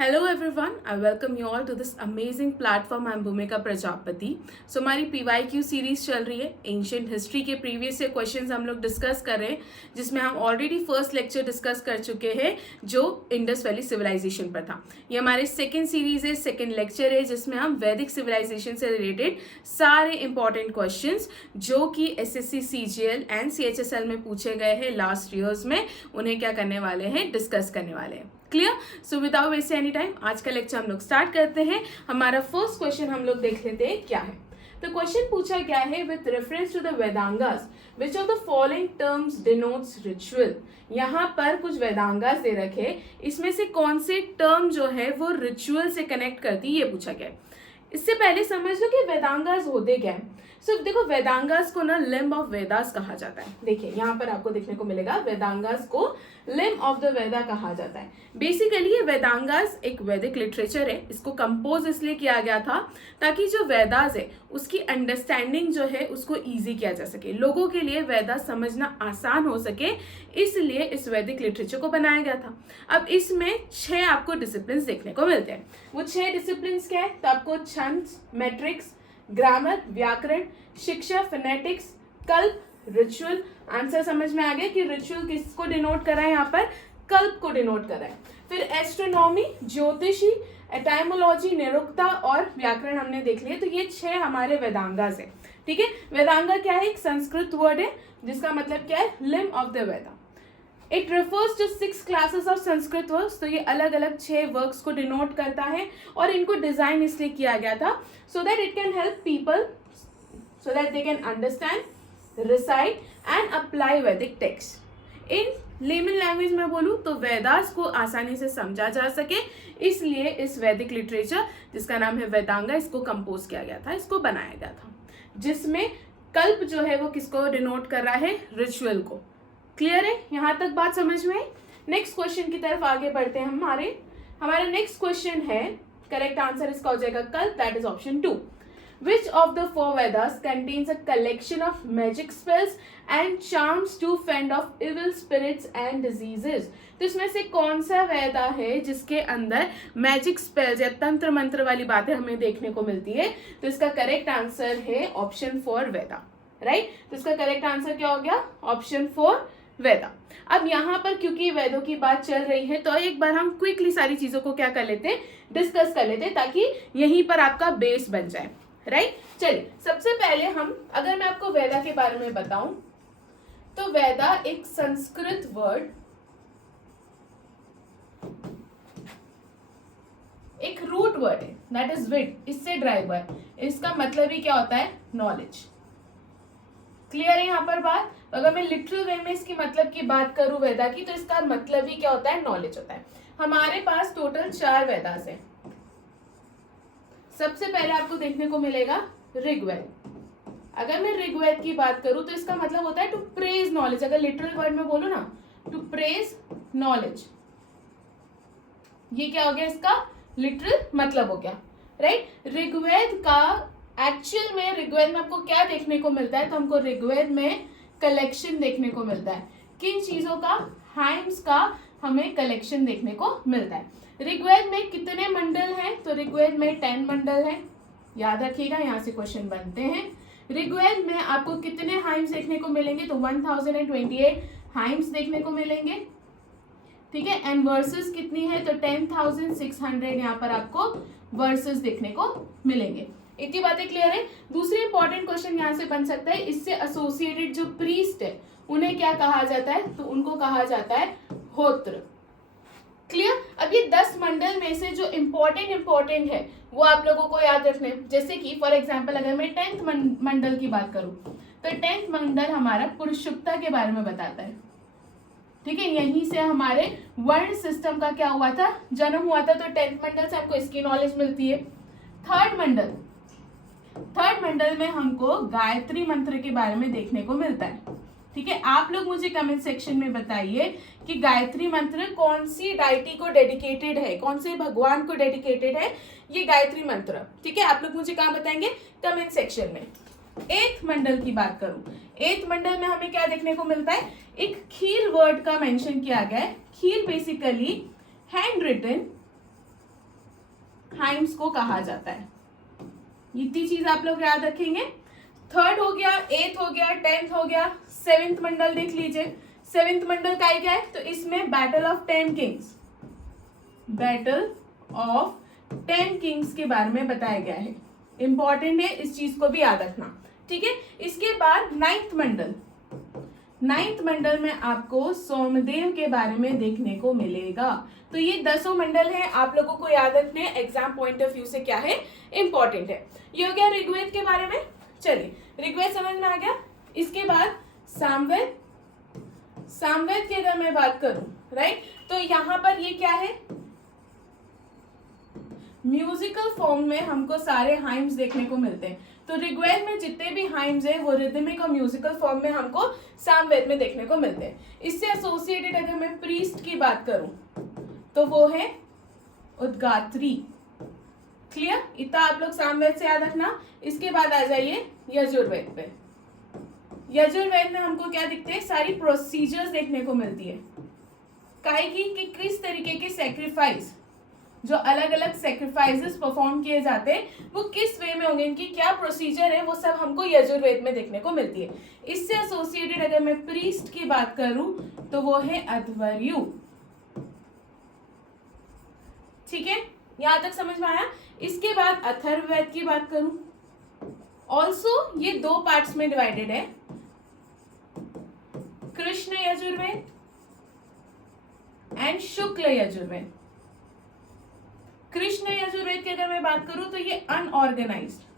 Hello everyone, I welcome you all to this amazing platform. I'm Bhumika Prajapati. So हमारी PYQ series चल रही है. Ancient history के previous year questions हम लोग डिस्कस कर रहे हैं, जिसमें हम ऑलरेडी फर्स्ट लेक्चर डिस्कस कर चुके हैं जो इंडस वैली सिविलाइजेशन पर था. ये हमारे सेकेंड सीरीज है, सेकेंड लेक्चर है, जिसमें हम वैदिक सिविलाइजेशन से रिलेटेड सारे इंपॉर्टेंट क्वेश्चंस जो कि SSC CGL एंड CHSL में पूछे गए हैं लास्ट ईयर्स में, उन्हें क्या करने वाले हैं, डिस्कस करने वाले हैं. Clear? So without waste any time आज का लेक्चर हम लोग स्टार्ट करते हैं. हमारा फर्स्ट क्वेश्चन हम लोग देख लेते हैं क्या है. तो क्वेश्चन पूछा गया है with reference to the Vedangas which of the following terms denotes ritual. यहाँ पर कुछ वेदांगास दे रखे, इसमें से कौन से टर्म जो है वो रिचुअल से कनेक्ट करती है, ये पूछा गया है. इससे पहले समझ लो कि वेदांगास होते क्या है. देखो वेदांगास को ना लिम्ब ऑफ वेदास कहा जाता है. देखिए यहाँ पर आपको देखने को मिलेगा वेदांगास को लिम्ब ऑफ द वेदा कहा जाता है. बेसिकली ये वेदांगास एक वैदिक लिटरेचर है. इसको कंपोज इसलिए किया गया था ताकि जो वेदास है उसकी अंडरस्टैंडिंग जो है उसको इजी किया जा सके, लोगों के लिए वेदा समझना आसान हो सके, इसलिए इस वैदिक लिटरेचर को बनाया गया था. अब इसमें 6 आपको डिसिप्लिन देखने को मिलते हैं. वो 6 डिसिप्लिन क्या है? तो आपको छंद, मैट्रिक्स, ग्रामर, व्याकरण, शिक्षा, फिनेटिक्स, कल्प, रिचुअल. आंसर समझ में आ गया कि रिचुअल किसको डिनोट कर रहा है, यहाँ पर कल्प को डिनोट कर रहा है. फिर एस्ट्रोनॉमी, ज्योतिषी, एटाइमोलॉजी, निरुक्ता और व्याकरण हमने देख लिए. तो ये 6 हमारे वेदांगास है. ठीक है, वेदांगा क्या है? एक संस्कृत वर्ड है जिसका मतलब क्या है? Limb of the Veda. It refers to 6 classes of Sanskrit works. तो ये अलग अलग 6 वर्क्स को डिनोट करता है और इनको डिजाइन इसलिए किया गया था so that it can help people so that they can understand, recite and apply वैदिक टेक्स्ट. इन लेमन लैंग्वेज में बोलूँ तो वेदास को आसानी से समझा जा सके, इसलिए इस वैदिक लिटरेचर जिसका नाम है वेदांगा, इसको कंपोज किया गया था, इसको बनाया गया था, जिसमें कल्प जो है वो किसको डिनोट कर रहा है? रिचुअल को. क्लियर है? यहाँ तक बात समझ में? नेक्स्ट क्वेश्चन की तरफ आगे बढ़ते हैं. हमारा नेक्स्ट क्वेश्चन है, करेक्ट आंसर इसका हो जाएगा कल्प, that is option 2. Which of the 4 Vedas contains a collection of magic spells and charms to fend off evil spirits and diseases? तो इसमें से कौन सा वेदा है जिसके अंदर मैजिक स्पेल्स या तंत्र मंत्र वाली बातें हमें देखने को मिलती है? तो इसका करेक्ट आंसर है ऑप्शन 4 वेदा. राइट? तो इसका करेक्ट आंसर क्या हो गया? ऑप्शन 4 वेदा. अब यहाँ पर क्योंकि वेदों की बात चल रही है तो एक बार हम क्विकली सारी चीजों को क्या कर लेते हैं, डिस्कस कर लेते हैं, ताकि यहीं पर आपका बेस बन जाए. राइट? चलिए सबसे पहले हम, अगर मैं आपको वेदा के बारे में बताऊं तो वेदा एक संस्कृत वर्ड, एक रूट वर्ड है, दैट इज विड, इससे ड्राइव हुआ है. इसका मतलब ही क्या होता है? नॉलेज. क्लियर है यहाँ पर बात? अगर मैं लिटरल वे में इसकी मतलब की बात करूं वेदा की, तो इसका मतलब ही क्या होता है? नॉलेज होता है. हमारे पास टोटल 4 वेदास है. सबसे पहले आपको देखने को मिलेगा ऋग्वेद. अगर मैं ऋग्वेद की बात करूं तो इसका मतलब होता है टू प्रेज नॉलेज. अगर लिटरल वर्ड में बोलूं ना, टू प्रेज नॉलेज, ये क्या हो गया? इसका लिटरल मतलब हो गया. राइट? ऋग्वेद का एक्चुअल में, ऋग्वेद में आपको क्या देखने को मिलता है? तो हमको ऋग्वेद में कलेक्शन देखने को मिलता है. किन चीजों का? हाइम्स का हमें कलेक्शन देखने को मिलता है. ऋग्वेद में कितने मंडल हैं? तो ऋग्वेद में 10 मंडल हैं. याद रखिएगा, यहाँ से क्वेश्चन बनते हैं. ऋग्वेद में आपको कितने हाइम्स देखने को मिलेंगे? तो 1028 हाइम्स देखने को मिलेंगे. ठीक है, एंड वर्सेस कितनी है? तो 10,600 यहाँ पर आपको वर्सेस देखने को मिलेंगे. इतनी बातें क्लियर है? दूसरी इंपॉर्टेंट क्वेश्चन यहाँ से बन सकता है, इससे एसोसिएटेड जो प्रीस्ट है उन्हें क्या कहा जाता है? तो उनको कहा जाता है होत्र. क्लियर? अब ये 10 मंडल में से जो इंपॉर्टेंट है वो आप लोगों को याद रखने. जैसे कि फॉर एग्जांपल अगर मैं 10th मंडल की बात करूं तो 10th मंडल हमारा पुरुषुक्ता के बारे में बताता है. ठीक है, यहीं से हमारे वर्ण सिस्टम का क्या हुआ था? जन्म हुआ था. तो 10th मंडल से आपको इसकी नॉलेज मिलती है. थर्ड मंडल में हमको गायत्री मंत्र के बारे में देखने को मिलता है. ठीक है, आप लोग मुझे कमेंट सेक्शन में बताइए कि गायत्री मंत्र कौन सी डाइटी को डेडिकेटेड है, कौन से भगवान को डेडिकेटेड है ये गायत्री मंत्र. ठीक है, आप लोग मुझे कहाँ बताएंगे? कमेंट सेक्शन में. 8th मंडल की बात करूं, 8th मंडल में हमें क्या देखने को मिलता है? एक खील वर्ड का मेंशन किया गया है. खील बेसिकली हैंड रिटन हाइम्स को कहा जाता है। इतनी चीज आप लोग याद रखेंगे। थर्ड हो गया, एथ हो गया, 10th हो गया, 7th मंडल देख लीजिए। 7th मंडल का क्या है, तो इसमें battle of 10 Kings, battle of 10 Kings के बारे में बताया गया है। इंपॉर्टेंट है, इस चीज को भी याद रखना, ठीक है। इसके बाद 9th मंडल, 9th मंडल में आपको सोमदेव के बारे में देखने को मिलेगा। तो ये 10 मंडल है, आप लोगों को याद रखने एग्जाम पॉइंट ऑफ व्यू से क्या है, इंपॉर्टेंट है। ये हो गया ऋग्वेद के बारे में। चलिए, ऋग्वेद समझ में आ गया। इसके बाद सामवेद, सामवेद की अगर मैं बात करूं, राइट, तो यहां पर ये क्या है, म्यूजिकल फॉर्म में हमको सारे हाइम्स देखने को मिलते हैं। तो ऋग्वेद में जितने भी हाइम्स है वो रिदमिक और म्यूजिकल फॉर्म में हमको सामवेद में देखने को मिलते हैं। इससे एसोसिएटेड अगर मैं प्रीस्ट की बात करूं तो वो है उद्गात्री। क्लियर, इतना आप लोग सामवेद से याद रखना। इसके बाद आ जाइए यजुर्वेद पे। यजुर्वेद में हमको क्या दिखते हैं, सारी प्रोसीजर्स देखने को मिलती है काहे की कि किस तरीके के सेक्रीफाइस, जो अलग अलग सेक्रीफाइसेस परफॉर्म किए जाते हैं वो किस वे में होंगे, इनकी क्या प्रोसीजर है, वो सब हमको यजुर्वेद में देखने को मिलती है। इससे एसोसिएटेड अगर मैं प्रीस्ट की बात करूं तो वो है अध्वर्यु। ठीक है, यहां तक समझ में आया। इसके बाद अथर्ववेद की बात करूं, ऑल्सो ये 2 पार्ट्स में डिवाइडेड है, कृष्ण यजुर्वेद एंड शुक्ल यजुर्वेद। कृष्ण यजुर्वेद की अगर मैं बात करूं तो ये अनऑर्गेनाइज्ड,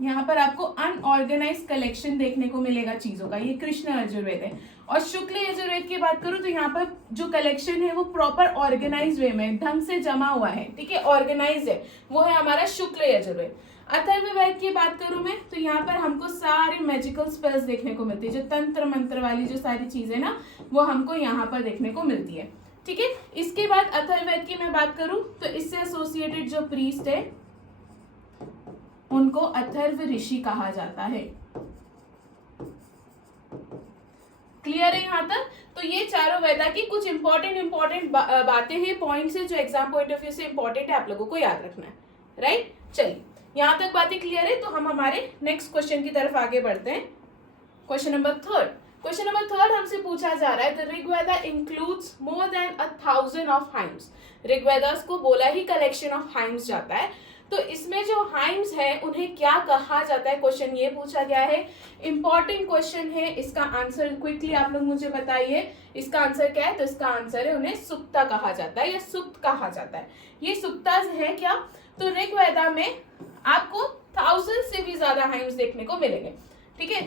यहां पर आपको अनऑर्गेनाइज्ड कलेक्शन देखने को मिलेगा चीजों का, ये कृष्ण यजुर्वेद है। और शुक्ल यजुर्वेद की बात करूं तो यहाँ पर जो कलेक्शन है वो प्रॉपर ऑर्गेनाइज वे में ढंग से जमा हुआ है, ठीक है, ऑर्गेनाइज है, वो है हमारा शुक्ल यजुर्वेद। अथर्ववेद की बात करूं मैं तो यहाँ पर हमको सारे मैजिकल स्पेल्स देखने को मिलती है, जो तंत्र मंत्र वाली जो सारी चीजें ना वो हमको यहाँ पर देखने को मिलती है, ठीक है। इसके बाद अथर्ववेद की मैं बात करूं तो इससे एसोसिएटेड जो प्रीस्ट है उनको अथर्व ऋषि कहा जाता है। क्लियर है यहां तक। तो ये चारों वेदा की कुछ इंपॉर्टेंट बातें हैं, पॉइंट्स है जो एग्जाम पॉइंट ऑफ व्यू से इंपॉर्टेंट है, आप लोगों को याद रखना है, राइट। चलिए, यहां तक बातें क्लियर है तो हम हमारे नेक्स्ट क्वेश्चन की तरफ आगे बढ़ते हैं। क्वेश्चन नंबर 3 हमसे पूछा जा रहा है, the Rigveda includes more than 1000 of hymns. Rigvedas को बोला ही कलेक्शन ऑफ हाइम्स जाता है, तो इसमें जो हाइम्स है उन्हें क्या कहा जाता है, क्वेश्चन ये पूछा गया है। इंपॉर्टेंट क्वेश्चन है, इसका आंसर क्विकली आप लोग मुझे बताइए, इसका आंसर क्या है। तो इसका आंसर है उन्हें सुक्ता कहा जाता है या सुक्त कहा जाता है। ये सुक्ता है क्या, तो ऋग्वेदा में आपको 1000 से भी ज्यादा हाइम्स देखने को मिलेंगे, ठीक है,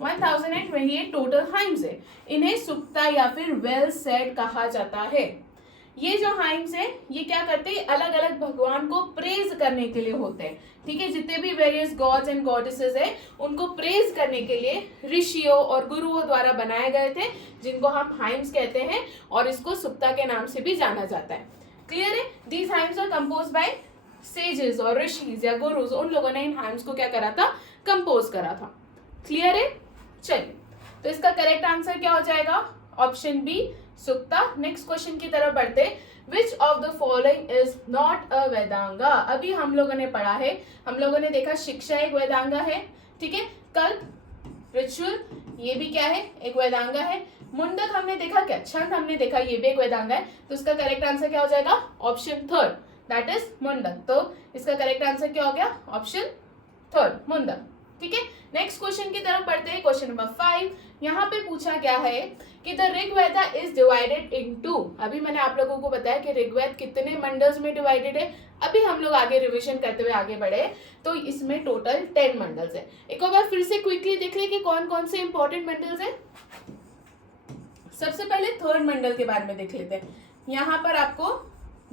1028 टोटल हाइम्स है। इन्हें सुक्ता या फिर वेल सेड कहा जाता है। ये जो हाइम्स है ये क्या करते हैं, अलग अलग भगवान को प्रेज करने के लिए होते हैं, ठीक है। जितने भी वेरियस गॉड्स एंड गॉडेसेस है उनको प्रेज करने के लिए ऋषियों और गुरुओं द्वारा बनाए गए थे, जिनको हम हाइम्स कहते हैं, और इसको सुक्ता के नाम से भी जाना जाता है। क्लियर है। These hymns are compose by sages और ऋषिज या गुरुज, उन लोगों ने इन हाइम्स को क्या करा था, कंपोज करा था। क्लियर है। चलिए, तो इसका करेक्ट आंसर क्या हो जाएगा, option B Sukta. Next question की तरफ बढ़ते, which of the following is not a Vedanga. अभी हम लोगों ने पढ़ा है, हम लोगों ने देखा शिक्षा एक वेदांगा है, ठीक है, कल्प, रिचुअल ये भी क्या है, एक वेदांगा है। मुंडक हमने देखा क्या, छंद हमने देखा, ये भी एक वेदांगा है। तो इसका करेक्ट आंसर क्या हो जाएगा, ऑप्शन 3 दैट इज मुंडक। तो इसका करेक्ट आंसर क्या हो गया, ऑप्शन 3 मुंडक, ठीक है। नेक्स्ट क्वेश्चन की तरफ बढ़ते हैं। क्वेश्चन नंबर 5 यहाँ पे पूछा गया है कि the Rigveda is divided into. अभी मैंने आप लोगों को बताया कि ऋग्वेद कितने मंडल्स में डिवाइडेड है। अभी हम लोग आगे रिवीजन करते हुए आगे बढ़े तो इसमें टोटल 10 मंडल्स है। एक और बार फिर से क्विकली देख ले कि कौन कौन से इंपॉर्टेंट मंडल्स है। सबसे पहले 3rd मंडल के बारे में देख लेते हैं। यहाँ पर आपको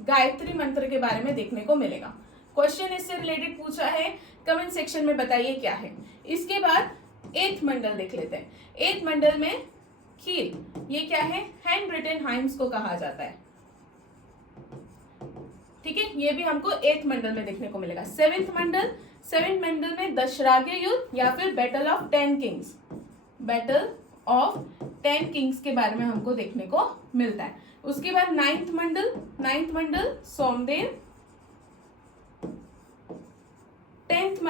गायत्री मंत्र के बारे में देखने को मिलेगा। क्वेश्चन इससे रिलेटेड पूछा है, कमेंट सेक्शन में बताइए क्या है। इसके बाद 8th मंडल देख लेते हैं। 8th मंडल में खील, ये क्या है, हैंड रिटन हाइम्स को कहा जाता है, ठीक है, ये भी हमको 8th मंडल में देखने को मिलेगा। 7th मंडल में दशराग्य युद्ध या फिर battle of 10 Kings, battle of 10 Kings के बारे में हमको देखने को मिलता है। उसके बाद नाइन्थ मंडल सोमदेव, 10th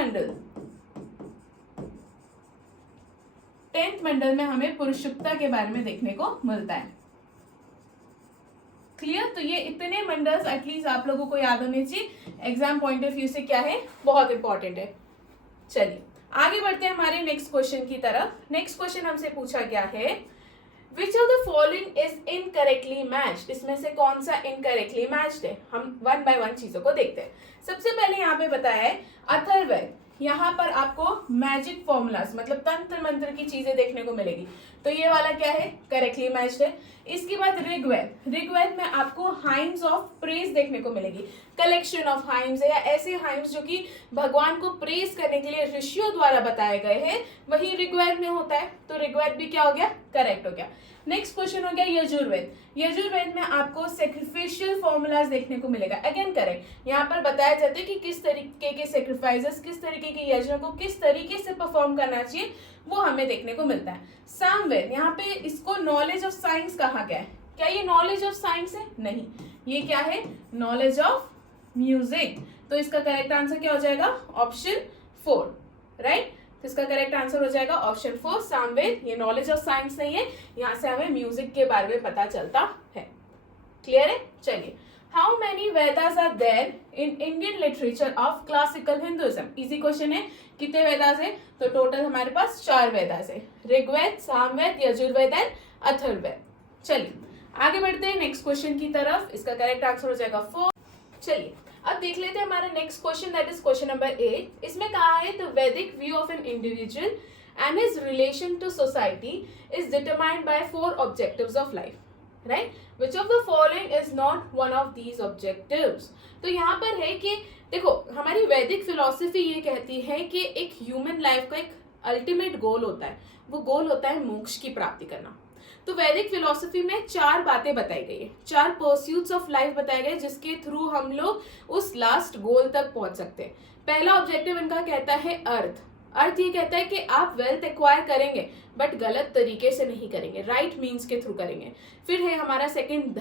मंडल में हमें पुरुषुक्ता के बारे में देखने को मिलता है। क्लियर? तो ये इतने मंडल्स एटलीस्ट आप लोगों को याद होने चाहिए, एग्जाम पॉइंट ऑफ व्यू से क्या है, बहुत इंपॉर्टेंट है। चलिए आगे बढ़ते हैं हमारे नेक्स्ट क्वेश्चन की तरफ। नेक्स्ट क्वेश्चन हमसे पूछा गया है विच of the following is incorrectly matched. इसमें से कौन सा इनकरेक्टली मैच्ड है? हम वन बाय वन चीजों को देखते हैं। सबसे पहले यहाँ पे बताया है अथर्ववेद, यहाँ पर आपको मैजिक फॉर्मूलाज मतलब तंत्र मंत्र की चीजें देखने को मिलेगी, तो ये वाला क्या है, करेक्टली मैच्ड है। इसके बाद ऋग्वेद में आपको हाइम्स ऑफ प्रेज देखने को मिलेगी, कलेक्शन ऑफ हाइम्स है या ऐसे हाइम्स जो कि भगवान को प्रेज करने के लिए ऋषियों द्वारा बताए गए हैं, वही ऋग्वेद में होता है, तो ऋग्वेद भी क्या हो गया, करेक्ट हो गया। नेक्स्ट क्वेश्चन हो गया यजुर्वेद में आपको सेक्रिफिशियल फॉर्मूलाज देखने को मिलेगा, अगेन करेक्ट। यहाँ पर बताया जाता है कि किस तरीके के सेक्रीफाइसेस, किस तरीके के यज्ञों को किस तरीके से परफॉर्म करना चाहिए, वो हमें देखने को मिलता है। सामवेद, यहाँ पे इसको नॉलेज ऑफ साइंस कहा गया है। क्या ये नॉलेज ऑफ साइंस है? नहीं, ये क्या है, नॉलेज ऑफ म्यूजिक। तो इसका करेक्ट आंसर क्या हो जाएगा, ऑप्शन 4, राइट। तो इसका करेक्ट आंसर हो जाएगा ऑप्शन 4 सामवेद। ये नॉलेज ऑफ साइंस नहीं है, यहाँ से हमें म्यूजिक के बारे में पता चलता है। क्लियर है? चलिए, how many Vedas are there in Indian literature of classical Hinduism. Easy question है, कितने वेदास है? तो टोटल हमारे पास 4 वेदास है, ऋग्वेद, सामवेद, यजुर्वेद एंड अथर्ववेद। चलिए आगे बढ़ते हैं नेक्स्ट क्वेश्चन की तरफ। इसका करेक्ट आंसर हो जाएगा 4। चलिए अब देख लेते हैं हमारा next question, that is question number 8। इसमें कहा है the Vedic view of an individual and his relation to society is determined by 4 objectives of life, right. Which of the following is not one of these objectives. तो यहाँ पर है कि देखो, हमारी वैदिक फिलॉसफी ये कहती है कि एक ह्यूमन लाइफ का एक अल्टीमेट गोल होता है, वो गोल होता है मोक्ष की प्राप्ति करना। तो वैदिक फिलॉसफी में 4 बातें बताई गई है, 4 परस्यूट्स ऑफ लाइफ बताए गए जिसके थ्रू हम लोग उस लास्ट गोल तक पहुंच सकते हैं। पहला ऑब्जेक्टिव इनका कहता है अर्थ ये कहता है कि आप वेल्थ एक्वायर करेंगे बट गलत तरीके से नहीं करेंगे, राइट मीन्स के थ्रू करेंगे। फिर है हमारा सेकंड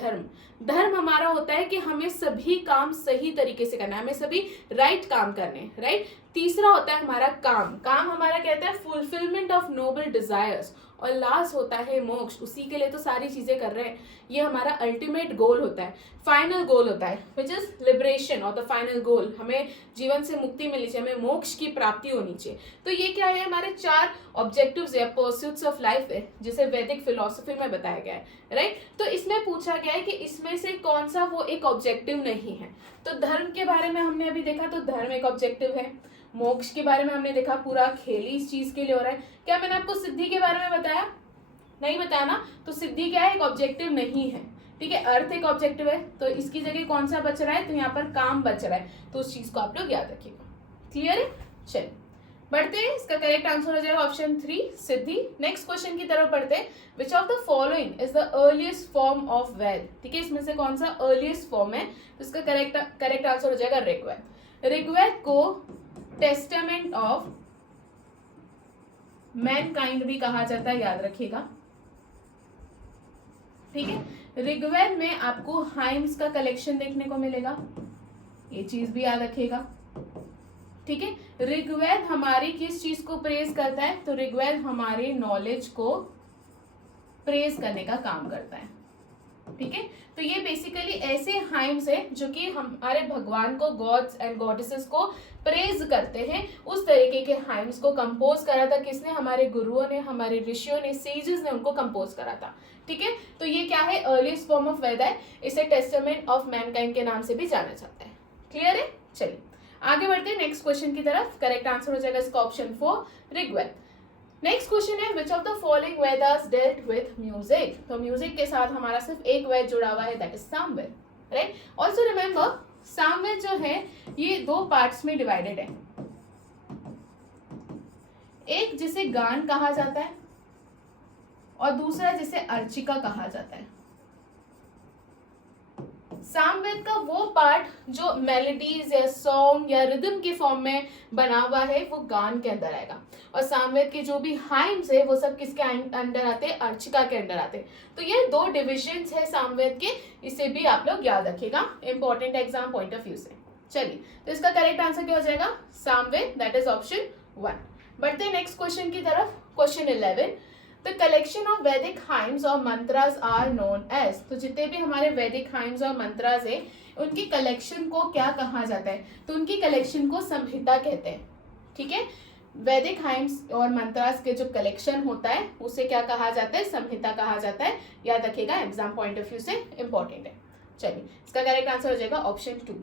धर्म हमारा होता है कि हमें सभी काम सही तरीके से करना है, हमें सभी राइट काम करने हैं, राइट। तीसरा होता है हमारा काम हमारा कहता है फुलफिलमेंट ऑफ नोबल डिजायर्स, और लास्ट होता है मोक्ष, उसी के लिए तो सारी चीजें कर रहे हैं, ये हमारा अल्टीमेट गोल होता है, फाइनल गोल होता है, विच इज लिबरेशन और द फाइनल गोल। हमें जीवन से मुक्ति मिलनी चाहिए, हमें मोक्ष की प्राप्ति होनी चाहिए। तो ये क्या है, हमारे 4 ऑब्जेक्टिव्स या परस्यूट्स ऑफ लाइफ है जिसे वैदिक फिलॉसफी में बताया गया है, राइट। तो इसमें पूछा गया है कि इसमें से कौन सा वो एक ऑब्जेक्टिव नहीं है। तो धर्म के बारे में हमने अभी देखा, तो धर्म एक ऑब्जेक्टिव है। मोक्ष के बारे में हमने देखा, पूरा खेल ही इस चीज के लिए हो रहा है। क्या मैंने आपको सिद्धि के बारे में बताया? नहीं बताया ना। तो सिद्धि क्या है, एक ऑब्जेक्टिव नहीं है, ठीक है। अर्थ एक ऑब्जेक्टिव है, तो इसकी जगह कौन सा बच रहा है, तो यहाँ पर काम बच रहा है, तो उस चीज को आप लोग याद रखिएगा। क्लियर है? चलिए बढ़ते हैं, इसका करेक्ट आंसर हो जाएगा ऑप्शन 3 सिद्धि। नेक्स्ट क्वेश्चन की तरफ बढ़ते हैं। Which of the following is the earliest form of Veda, ठीक है। इसमें से कौन सा अर्लीस्ट फॉर्म है, तो इसका करेक्ट आंसर हो जाएगा ऋग्वेद को टेस्टामेंट ऑफ मैनकाइंड भी कहा जाता है, याद रखिएगा, ठीक है। ऋग्वेद में आपको हाइम्स का कलेक्शन देखने को मिलेगा, ये चीज भी याद रखिएगा, ठीक है। ऋग्वेद हमारी किस चीज को प्रेज करता है, तो ऋग्वेद हमारे नॉलेज को प्रेज करने का काम करता है, ठीक है। तो ये बेसिकली ऐसे हाइम्स है जो कि हमारे भगवान को, गॉड्स एंड गॉडेसेस को प्रेज करते हैं। उस तरीके के हाइम्स को कंपोज करा था किसने, हमारे गुरुओं ने, हमारे ऋषियों ने, सेजेस ने उनको कंपोज करा था, ठीक है। तो ये क्या है, अर्लीस्ट फॉर्म ऑफ वेद है, इसे टेस्टामेंट ऑफ मैनकाइंड के नाम से भी जाना जाता है। क्लियर है? चलिए आगे बढ़ते हैं नेक्स्ट क्वेश्चन की तरफ। करेक्ट आंसर हो जाएगा इसका ऑप्शन 4 ऋग्वेद। नेक्स्ट क्वेश्चन है विच of the following Vedas dealt with music. तो म्यूजिक के साथ हमारा सिर्फ एक वेद जुड़ा हुआ है, that is Samaveda, right. Also remember Samaveda जो है ये 2 पार्ट्स में डिवाइडेड है, एक जिसे गान कहा जाता है और दूसरा जिसे अर्चिका कहा जाता है। सामवेद का वो पार्ट जो मेलोडीज या सॉन्ग या रिदम के फॉर्म में बना हुआ है वो गान के अंदर आएगा, और सामवेद के जो भी हाइम्स है वो सब किसके अंडर आते हैं, अर्चिका के अंडर आते हैं। तो ये दो डिविजन्स है सामवेद के, इसे भी आप लोग याद रखिएगा important exam point of view से। चलिए, तो इसका करेक्ट आंसर क्या हो जाएगा, सामवेद, दैट इज ऑप्शन 1। बढ़ते हैं नेक्स्ट क्वेश्चन की तरफ। क्वेश्चन 11, द कलेक्शन ऑफ वैदिक हाइम्स और मंत्रास आर नोन एज। तो जितने भी हमारे वैदिक हाइम्स और मंत्रास है उनकी कलेक्शन को क्या कहा जाता है, तो उनकी कलेक्शन को संहिता कहते हैं। ठीक है, वैदिक हाइम्स और मंत्रास के जो कलेक्शन होता है उसे क्या कहा जाता है, संहिता कहा जाता है। याद रखिएगा, एग्जाम पॉइंट ऑफ व्यू से इंपॉर्टेंट है। चलिए, इसका करेक्ट आंसर हो जाएगा ऑप्शन 2।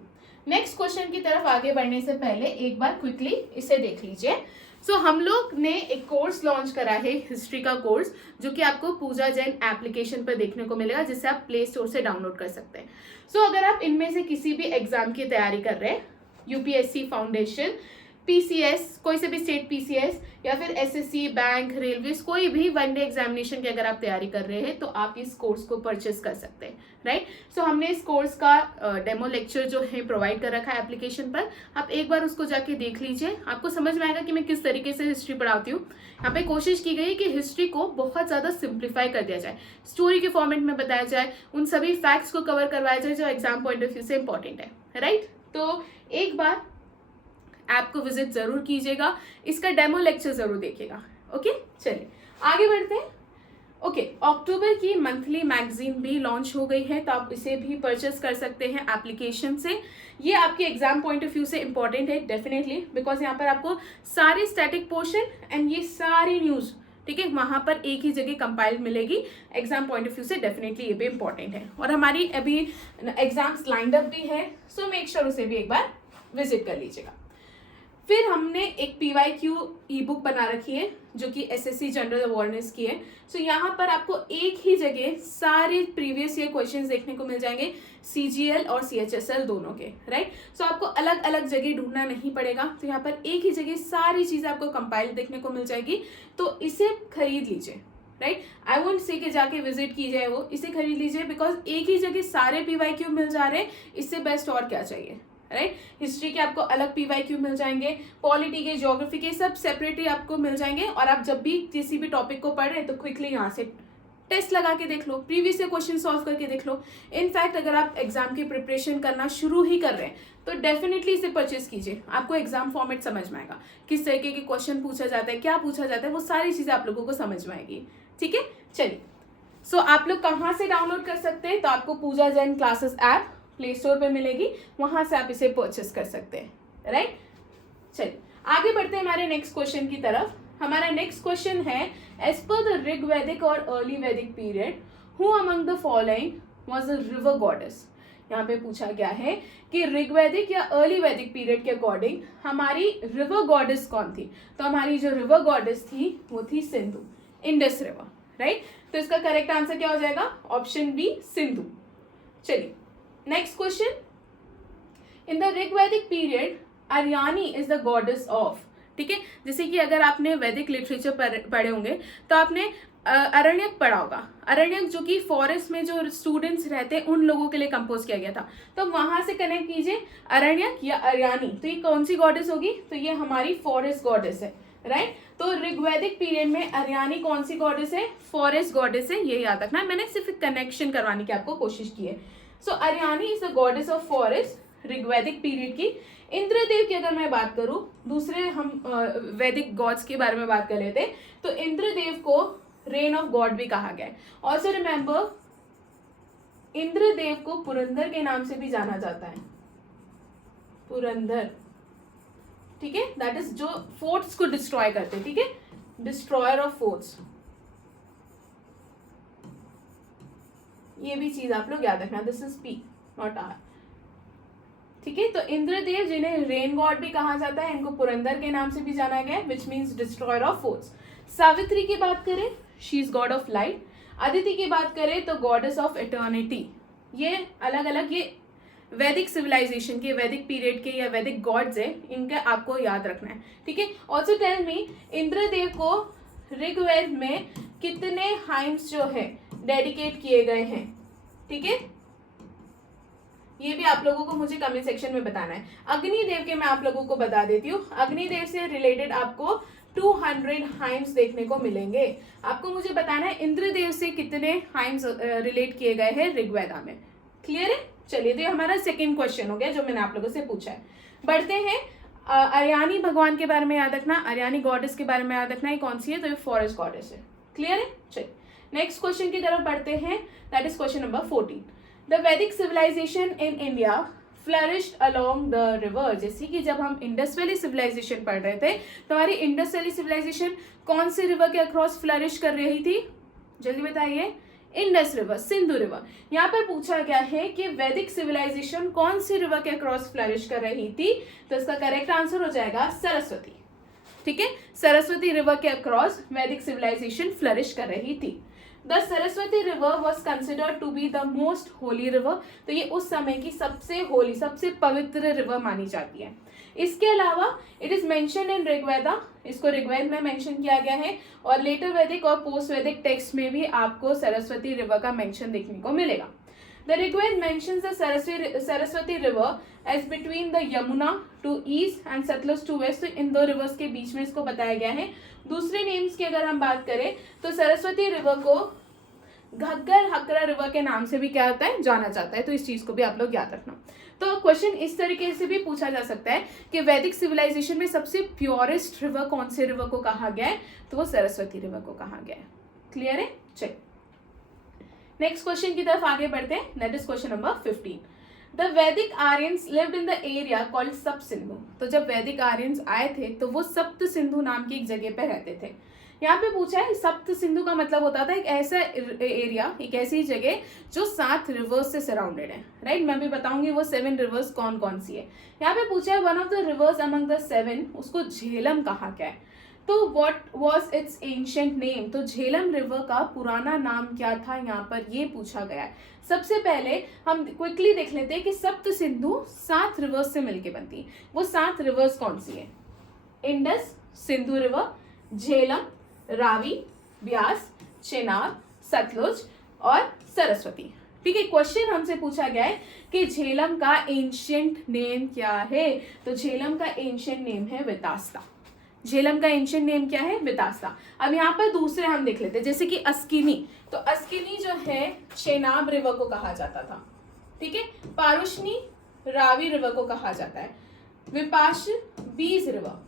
नेक्स्ट क्वेश्चन की तरफ आगे बढ़ने से पहले एक बार क्विकली इसे देख लीजिए। सो हम लोग ने एक कोर्स लॉन्च करा है, हिस्ट्री का कोर्स, जो कि आपको पूजा जैन एप्लीकेशन पर देखने को मिलेगा, जिसे आप प्ले स्टोर से डाउनलोड कर सकते हैं। सो अगर आप इनमें से किसी भी एग्जाम की तैयारी कर रहे हैं, यूपीएससी फाउंडेशन, पीसीएस, कोई से भी स्टेट पीसीएस, या फिर एसएससी, बैंक, रेलवे, कोई भी वनडे एग्जामिनेशन की अगर आप तैयारी कर रहे हैं तो आप इस कोर्स को परचेस कर सकते हैं, राइट। सो हमने इस कोर्स का डेमो लेक्चर जो है प्रोवाइड कर रखा है एप्लीकेशन पर, आप एक बार उसको जाके देख लीजिए, आपको समझ में आएगा कि मैं किस तरीके से हिस्ट्री पढ़ाती हूँ। यहाँ पे कोशिश की गई है कि हिस्ट्री को बहुत ज़्यादा सिंप्लीफाई कर दिया जाए, स्टोरी के फॉर्मेट में बताया जाए, उन सभी फैक्ट्स को कवर करवाया जाए जो एग्जाम पॉइंट ऑफ व्यू से इंपॉर्टेंट है, राइट। तो एक बार ऐप को विजिट जरूर कीजिएगा, इसका डेमो लेक्चर जरूर देखिएगा। ओके, चलिए आगे बढ़ते हैं। ओके, अक्टूबर की मंथली मैगजीन भी लॉन्च हो गई है, तो आप इसे भी परचेस कर सकते हैं एप्लीकेशन से। ये आपके एग्जाम पॉइंट ऑफ व्यू से इंपॉर्टेंट है डेफिनेटली, बिकॉज यहाँ पर आपको सारे स्टैटिक पोर्शन एंड ये सारी न्यूज, ठीक है, वहाँ पर एक ही जगह कंपाइल्ड मिलेगी। एग्जाम पॉइंट ऑफ व्यू से डेफिनेटली ये भी इंपॉर्टेंट है, और हमारी अभी एग्जाम्स लाइंड अप भी है, सो मेक श्योर उसे भी एक बार विजिट कर लीजिएगा। फिर हमने एक PYQ ई बुक बना रखी है जो कि SSC जनरल अवेयरनेस की है। सो यहाँ पर आपको एक ही जगह सारे प्रीवियस ईयर क्वेश्चंस देखने को मिल जाएंगे, CGL और CHSL दोनों के, राइट। सो आपको अलग अलग जगह ढूंढना नहीं पड़ेगा, तो यहाँ पर एक ही जगह सारी चीज़ें आपको कंपाइल देखने को मिल जाएगी, तो इसे खरीद लीजिए, राइट। आई वोंट से कि जाके विजिट कीजिए, वो इसे खरीद लीजिए, बिकॉज एक ही जगह सारे PYQ मिल जा रहे हैं, इससे बेस्ट और क्या चाहिए, राइट। हिस्ट्री के आपको अलग PYQ मिल जाएंगे, पॉलिटी के, ज्योग्राफी के, सब सेपरेटली आपको मिल जाएंगे, और आप जब भी किसी भी टॉपिक को पढ़ रहे हैं तो क्विकली यहाँ से टेस्ट लगा के देख लो, प्रीवियस ईयर क्वेश्चन सॉल्व करके देख लो। इनफैक्ट अगर आप एग्जाम की प्रिपरेशन करना शुरू ही कर रहे हैं तो डेफिनेटली इसे परचेस कीजिए, आपको एग्जाम फॉर्मेट समझ में आएगा, किस तरीके के क्वेश्चन पूछा जाता है, क्या पूछा जाता है, वो सारी चीजें आप लोगों को समझ में आएगी, ठीक है। चलिए, सो आप लोग कहाँ से डाउनलोड कर सकते हैं, तो आपको Pooja Jain classes app Play Store पे मिलेगी, वहां से आप इसे परचेस कर सकते हैं, राइट। चलिए आगे बढ़ते हैं हमारे नेक्स्ट क्वेश्चन की तरफ। हमारा नेक्स्ट क्वेश्चन है, एज पर द ऋग वैदिक और अर्ली वैदिक period, who among the following was the river goddess. यहाँ पे पूछा गया है कि ऋग्वैदिक या अर्ली वैदिक पीरियड के अकॉर्डिंग हमारी रिवर गॉडेस कौन थी। तो हमारी जो रिवर गॉडेस थी वो थी सिंधु, इंडस रिवर, राइट। तो इसका करेक्ट आंसर क्या हो जाएगा, ऑप्शन बी, सिंधु। चलिए next question, in the Rigvedic period Aranyani is the goddess of. ठीक है, जैसे कि अगर आपने वैदिक लिटरेचर पढ़े होंगे तो आपने अरण्यक पढ़ा होगा। अरण्यक जो कि फॉरेस्ट में जो स्टूडेंट्स रहते हैं उन लोगों के लिए कंपोज किया गया था, तो वहां से कनेक्ट कीजिए अरण्यक या आर्यानी, तो ये कौन सी गॉडेस होगी, तो ये हमारी फॉरेस्ट गॉडेस है, राइट। तो ऋग्वैदिक पीरियड में आर्यानी कौन सी गॉडेस है, फॉरेस्ट गॉडेस है, ये याद रखना है, मैंने सिर्फ कनेक्शन करवाने की आपको कोशिश की है। So Aranyani is the goddess of forest Rigvedic period की। इंद्रदेव की अगर मैं बात करूं, दूसरे हम वैदिक गॉड्स के बारे में बात कर लेते हैं, तो इंद्रदेव को रेन ऑफ गॉड भी कहा गया है। ऑल्सो रिमेंबर, इंद्रदेव को पुरंदर के नाम से भी जाना जाता है, पुरंदर, ठीक है, दैट इज जो फोर्ट्स को डिस्ट्रॉय करते हैं, ठीक है, डिस्ट्रॉयर ऑफ फोर्ट्स, ये भी चीज आप लोग याद रखना, this is P not R, ठीक है। तो इंद्रदेव जिन्हें रेन गॉड भी कहा जाता है, इनको पुरंदर के नाम से भी जाना गया है, which means destroyer of forts. Savitri की बात करें, she is God of light. Aditi की बात करें तो गॉडेस ऑफ इटर्निटी। ये अलग अलग, ये वैदिक सिविलाइजेशन के, वैदिक पीरियड के या वैदिक गॉड्स है, इनका आपको याद रखना है, ठीक है। ऑल्सो टेल मी, इंद्रदेव को ऋग्वेद में कितने हाइम्स जो है डेडिकेट किए गए हैं, ठीक है। ये भी आप लोगों को मुझे कमेंट सेक्शन में बताना है। अग्निदेव के मैं आप लोगों को बता देती हूँ, अग्निदेव से रिलेटेड आपको 200 हाइम्स देखने को मिलेंगे। आपको मुझे बताना है इंद्रदेव से कितने हाइम्स रिलेट किए गए हैं ऋग्वेदा में। क्लियर है? चलिए, तो ये हमारा सेकंड क्वेश्चन हो गया जो मैंने आप लोगों से पूछा है। बढ़ते हैं, अर्यानी भगवान के बारे में याद रखना, अर्यानी गॉडेस के बारे में याद रखना, ये कौन सी है? तो ये फॉरेस्ट गॉडेस है। क्लियर है? चलिए नेक्स्ट क्वेश्चन की तरफ बढ़ते हैं, that is question number 14। The Vedic civilisation in India flourished along the river. जैसे कि जब हम इंडस वैली सिविलाइजेशन पढ़ रहे थे तो हमारी इंडस वैली सिविलाइजेशन कौन सी रिवर के अक्रॉस फ्लरिश कर रही थी? जल्दी बताइए। Indus river, Sindhu river. यहाँ पर पूछा गया है कि वैदिक सिविलाइजेशन कौन सी रिवर के अक्रॉस फ्लरिश कर रही थी, तो इसका करेक्ट आंसर हो जाएगा सरस्वती। ठीक है, सरस्वती रिवर के अक्रॉस वैदिक सिविलाइजेशन फ्लरिश कर रही थी। The Saraswati river was considered to be the most holy river. तो ये उस समय की सबसे होली, सबसे पवित्र रिवर मानी जाती है। इसके अलावा it is mention in Rigveda, इसको ऋग्वेद में मेंशन किया गया है, और लेटर वैदिक और पोस्ट वैदिक टेक्स्ट में भी आपको सरस्वती रिवर का मेंशन देखने को मिलेगा। The Rigveda mentions the Saraswati river as between the Yamuna to east and Sutlej to west. तो इन दो रिवर्स के बीच में इसको बताया गया है। दूसरे नेम्स की अगर हम बात करें तो सरस्वती रिवर को घग्गर हकरा रिवर के नाम से भी क्या होता है, जाना जाता है। तो इस चीज को भी आप लोग याद रखना। तो क्वेश्चन इस तरीके से भी पूछा जा सकता है कि वैदिक सिविलाइजेशन में सबसे प्योरेस्ट रिवर कौन से रिवर को कहा गया है, तो वो सरस्वती रिवर को कहा गया है। क्लियर है? चलिए नेक्स्ट क्वेश्चन की तरफ आगे बढ़ते हैं, that is question number 15। The Vedic Aryans lived in the area called Sapta Sindhu. तो जब वैदिक आर्यंस आए थे तो वो सप्त सिंधु नाम की एक जगह पे रहते थे। यहाँ पे पूछा है सप्त सिंधु का मतलब होता था एक ऐसा एरिया, एक ऐसी जगह जो 7 रिवर्स से सराउंडेड है। राइट, मैं भी बताऊंगी वो 7 रिवर्स कौन कौन सी है। यहाँ पे पूछा है one of the reverse among the 7, उसको झेलम कहा गया है। तो what was it's ancient name. तो झेलम रिवर का पुराना नाम क्या था, यहाँ पर ये पूछा गया है। सबसे पहले हम क्विकली देख लेते हैं कि सप्त सिंधु 7 रिवर्स से मिलके बनती है। वो 7 रिवर्स कौन सी है? इंडस, सिंधु रिवर, झेलम, रावी, ब्यास, चेनाब, सतलुज और सरस्वती। ठीक है, क्वेश्चन हमसे पूछा गया है कि झेलम का एंशिएंट नेम क्या है। तो झेलम का एंशिएंट नेम है वितास्ता। झेलम का एंशिएंट नेम क्या है? वितास्ता। अब यहाँ पर दूसरे हम देख लेते हैं, जैसे कि अस्किनी। तो अस्किनी जो है चेनाब रिवर को कहा जाता था। ठीक है, पारुष्णी रावी रिवर को कहा जाता है, विपाश बीज रिवर।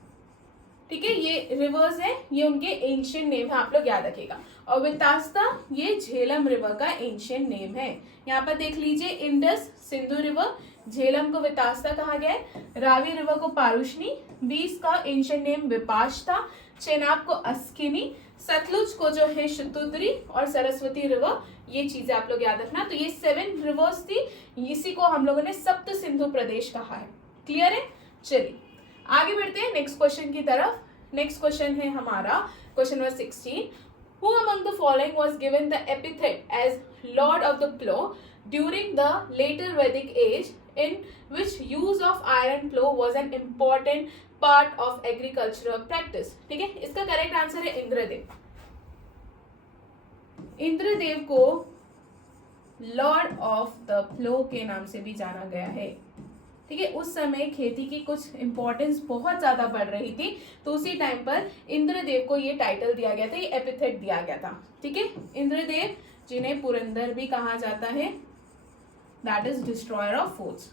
ठीक है, ये रिवर्स है, ये उनके एंशिएंट नेम है, आप लोग याद रखिएगा। और वितास्ता ये झेलम रिवर का एंशिएंट नेम है। यहाँ पर देख लीजिए, इंडस सिंधु रिवर, झेलम को वितास्ता कहा गया है, रावी रिवर को पारुष्णी, बीस का एंशिएंट नेम विपाश था, चेनाब को अस्किनी, सतलुज को जो है शतुद्री और सरस्वती रिवर, ये चीजें आप लोग याद रखना। तो ये 7 रिवर्स थी, इसी को हम लोगों ने सप्त सिंधु प्रदेश कहा है। क्लियर है? चलिए आगे बढ़ते हैं नेक्स्ट क्वेश्चन की तरफ। नेक्स्ट क्वेश्चन है हमारा question number 16। Who among the following was given the epithet as Lord of the Plough during the later Vedic age, in which use of iron plough was an important part of agricultural practice? ठीक है, इसका correct answer है इंद्रदेव। इंद्रदेव को Lord of the प्लो के नाम से भी जाना गया है। ठीक है, उस समय खेती की कुछ इंपॉर्टेंस बहुत ज्यादा बढ़ रही थी, तो उसी टाइम पर इंद्रदेव को ये टाइटल दिया गया था, ये एपिथेट दिया गया था। ठीक है, इंद्रदेव जिन्हें पुरंदर भी कहा जाता है, that is destroyer of forts.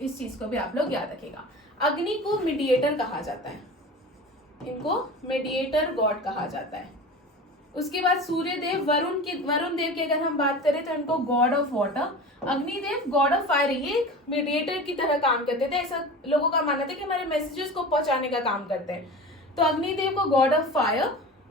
इस चीज को भी आप लोग याद रखेगा। अग्नि को मीडिएटर कहा जाता है, इनको मीडिएटर गॉड कहा जाता है। उसके बाद सूर्यदेव, वरुण देव की अगर हम बात करें तो इनको God of water, Agnidev God of fire, ये एक मीडिएटर की तरह काम करते थे। ऐसा लोगों का मानना था कि हमारे मैसेजेस को पहुंचाने का काम करते हैं। तो अग्निदेव को god of fire,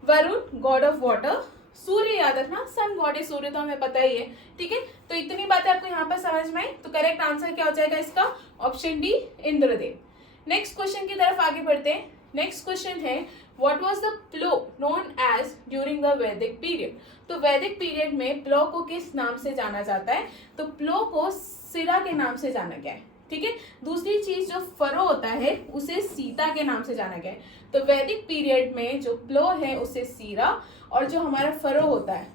Varun god of water, Surya याद रखना सन गॉड है, सूर्य तो हमें पता ही है। ठीक है, तो इतनी बातें आपको यहाँ पर समझ में आई। तो करेक्ट आंसर क्या हो जाएगा इसका? Option D, Indradev. Next question की तरफ आगे बढ़ते हैं। नेक्स्ट क्वेश्चन है What was the plough known as during the Vedic period? तो वैदिक पीरियड में प्लो को किस नाम से जाना जाता है? तो प्लो को सिरा के नाम से जाना गया है। ठीक है, दूसरी चीज जो फरो होता है उसे सीता के नाम से जाना गया है। तो वैदिक पीरियड में जो प्लो है उसे सीरा, और जो हमारा फरो होता है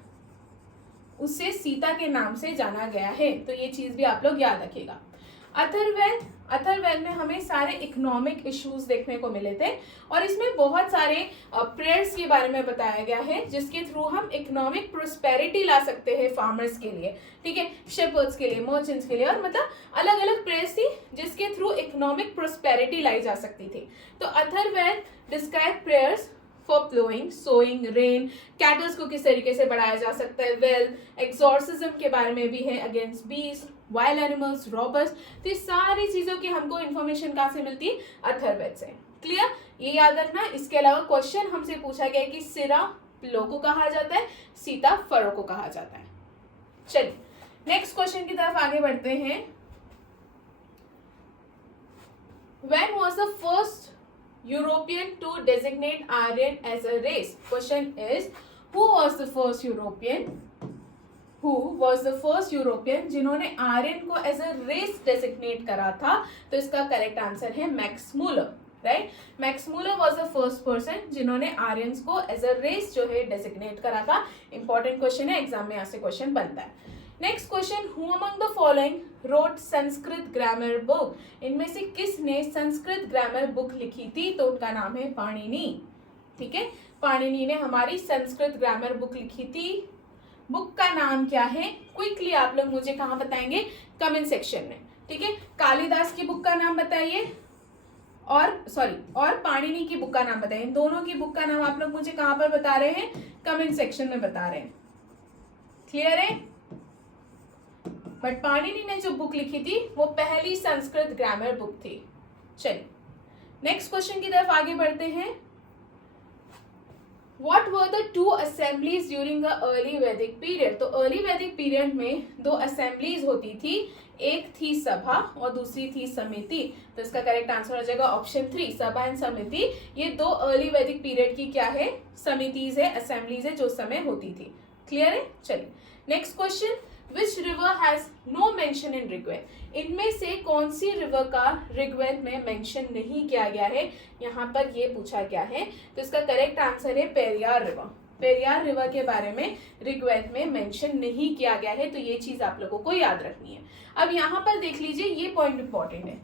उसे सीता के नाम से जाना गया है। तो ये चीज भी आप लोग याद रखिएगा। अथर्ववेद में हमें सारे इकोनॉमिक इश्यूज देखने को मिले थे और इसमें बहुत सारे प्रेयर्स के बारे में बताया गया है जिसके थ्रू हम इकोनॉमिक प्रोस्पेरिटी ला सकते हैं फार्मर्स के लिए, ठीक है, शेपर्ड्स के लिए, मर्चेंट्स के लिए, और मतलब अलग अलग प्रेयर्स थी जिसके थ्रू इकोनॉमिक प्रोस्पेरिटी लाई जा सकती थी। तो Atharvaveda describe prayers for ploughing, sowing, rain, cattles को किस तरीके से बढ़ाया जा सकता है, वेल्थ, एक्सॉर्सिज्म के बारे में भी है, against beast, wild animals, robbers. तो ये सारी चीजों की हमको इन्फॉर्मेशन कहाँ से मिलती है? अथर्ववेद से। क्लियर? ये याद रखना। इसके अलावा क्वेश्चन हमसे पूछा गया कि सिरा प्लो को कहा जाता है, सीता फरो को कहा जाता है। चलिए नेक्स्ट क्वेश्चन की तरफ आगे बढ़ते हैं। When was the first European to designate Aryan as a race? Question is, who was the first European? Who was the first European जिन्होंने आर्यन को एज अ रेस डेजिग्नेट करा था? तो इसका करेक्ट आंसर है Max Muller, right? Max Muller was the first person जिन्होंने Aryans को as a race जो है डेजिग्नेट करा था। इंपॉर्टेंट क्वेश्चन है, एग्जाम में यहाँ से क्वेश्चन बनता है। Next question, who among the following wrote Sanskrit grammar book? इनमें से किसने संस्कृत ग्रामर बुक लिखी थी? तो उनका नाम है पाणिनि, ठीक है। पाणिनि ने हमारी संस्कृत ग्रामर बुक लिखी थी। बुक का नाम क्या है? क्विकली आप लोग मुझे कहाँ बताएंगे? कमेंट सेक्शन में, ठीक है। कालिदास की बुक का नाम बताइए और पाणिनि की बुक का नाम बताइए। इन दोनों की बुक का नाम आप लोग मुझे कहाँ पर बता रहे हैं? कमेंट सेक्शन में बता रहे हैं। क्लियर है? बट पाणिनि ने जो बुक लिखी थी वो पहली संस्कृत ग्रामर बुक थी। चलिए नेक्स्ट क्वेश्चन की तरफ आगे बढ़ते हैं। What were the two assemblies during the early Vedic period? तो early Vedic period में दो assemblies होती थी, एक थी सभा और दूसरी थी समिति। तो इसका करेक्ट आंसर हो जाएगा ऑप्शन 3, सभा एंड समिति। ये दो अर्ली वैदिक पीरियड की क्या है? समितिज है, असेंबलीज है जो समय होती थी। क्लियर है? चलिए next question, which river has no mention in Rigveda? इनमें से कौन सी रिवर का ऋग्वेद में मेंशन नहीं किया गया है? यहाँ पर ये पूछा गया है। तो इसका करेक्ट आंसर है पेरियार रिवर। पेरियार रिवर के बारे में ऋग्वेद में मेंशन नहीं किया गया है। तो ये चीज आप लोगों को याद रखनी है। अब यहाँ पर देख लीजिए, ये पॉइंट इंपॉर्टेंट है।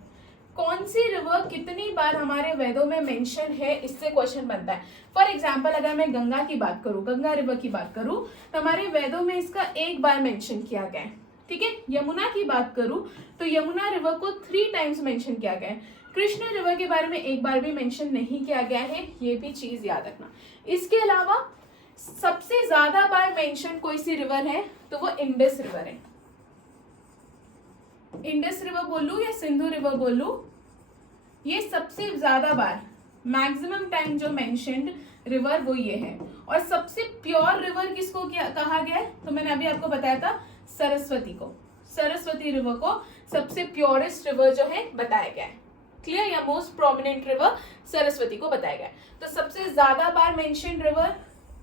कौन सी रिवर कितनी बार हमारे वेदों में मेंशन है, इससे क्वेश्चन बनता है। फॉर एग्जाम्पल अगर मैं गंगा की बात करूं, गंगा रिवर की बात करूं, तो हमारे वेदों में इसका एक बार मेंशन किया गया है, ठीक है। यमुना की बात करूं तो यमुना रिवर को 3 टाइम्स मेंशन किया गया है। कृष्ण रिवर के बारे में एक बार भी मेंशन नहीं किया गया है, ये भी चीज याद रखना। इसके अलावा सबसे ज्यादा बार मेंशन कोई सी रिवर है तो वो इंडस रिवर है। इंडस रिवर बोलूं या सिंधु रिवर बोलूं, ये सबसे ज्यादा बार मैक्सिमम टाइम जो मेंशन्ड रिवर वो ये है। और सबसे प्योर रिवर किसको कहा गया है? तो मैंने अभी आपको बताया था सरस्वती को। सरस्वती रिवर को सबसे प्योरेस्ट रिवर जो है बताया गया है। क्लियर? या मोस्ट प्रोमिनेंट रिवर सरस्वती को बताया गया है। तो सबसे ज्यादा बार मेंशन्ड रिवर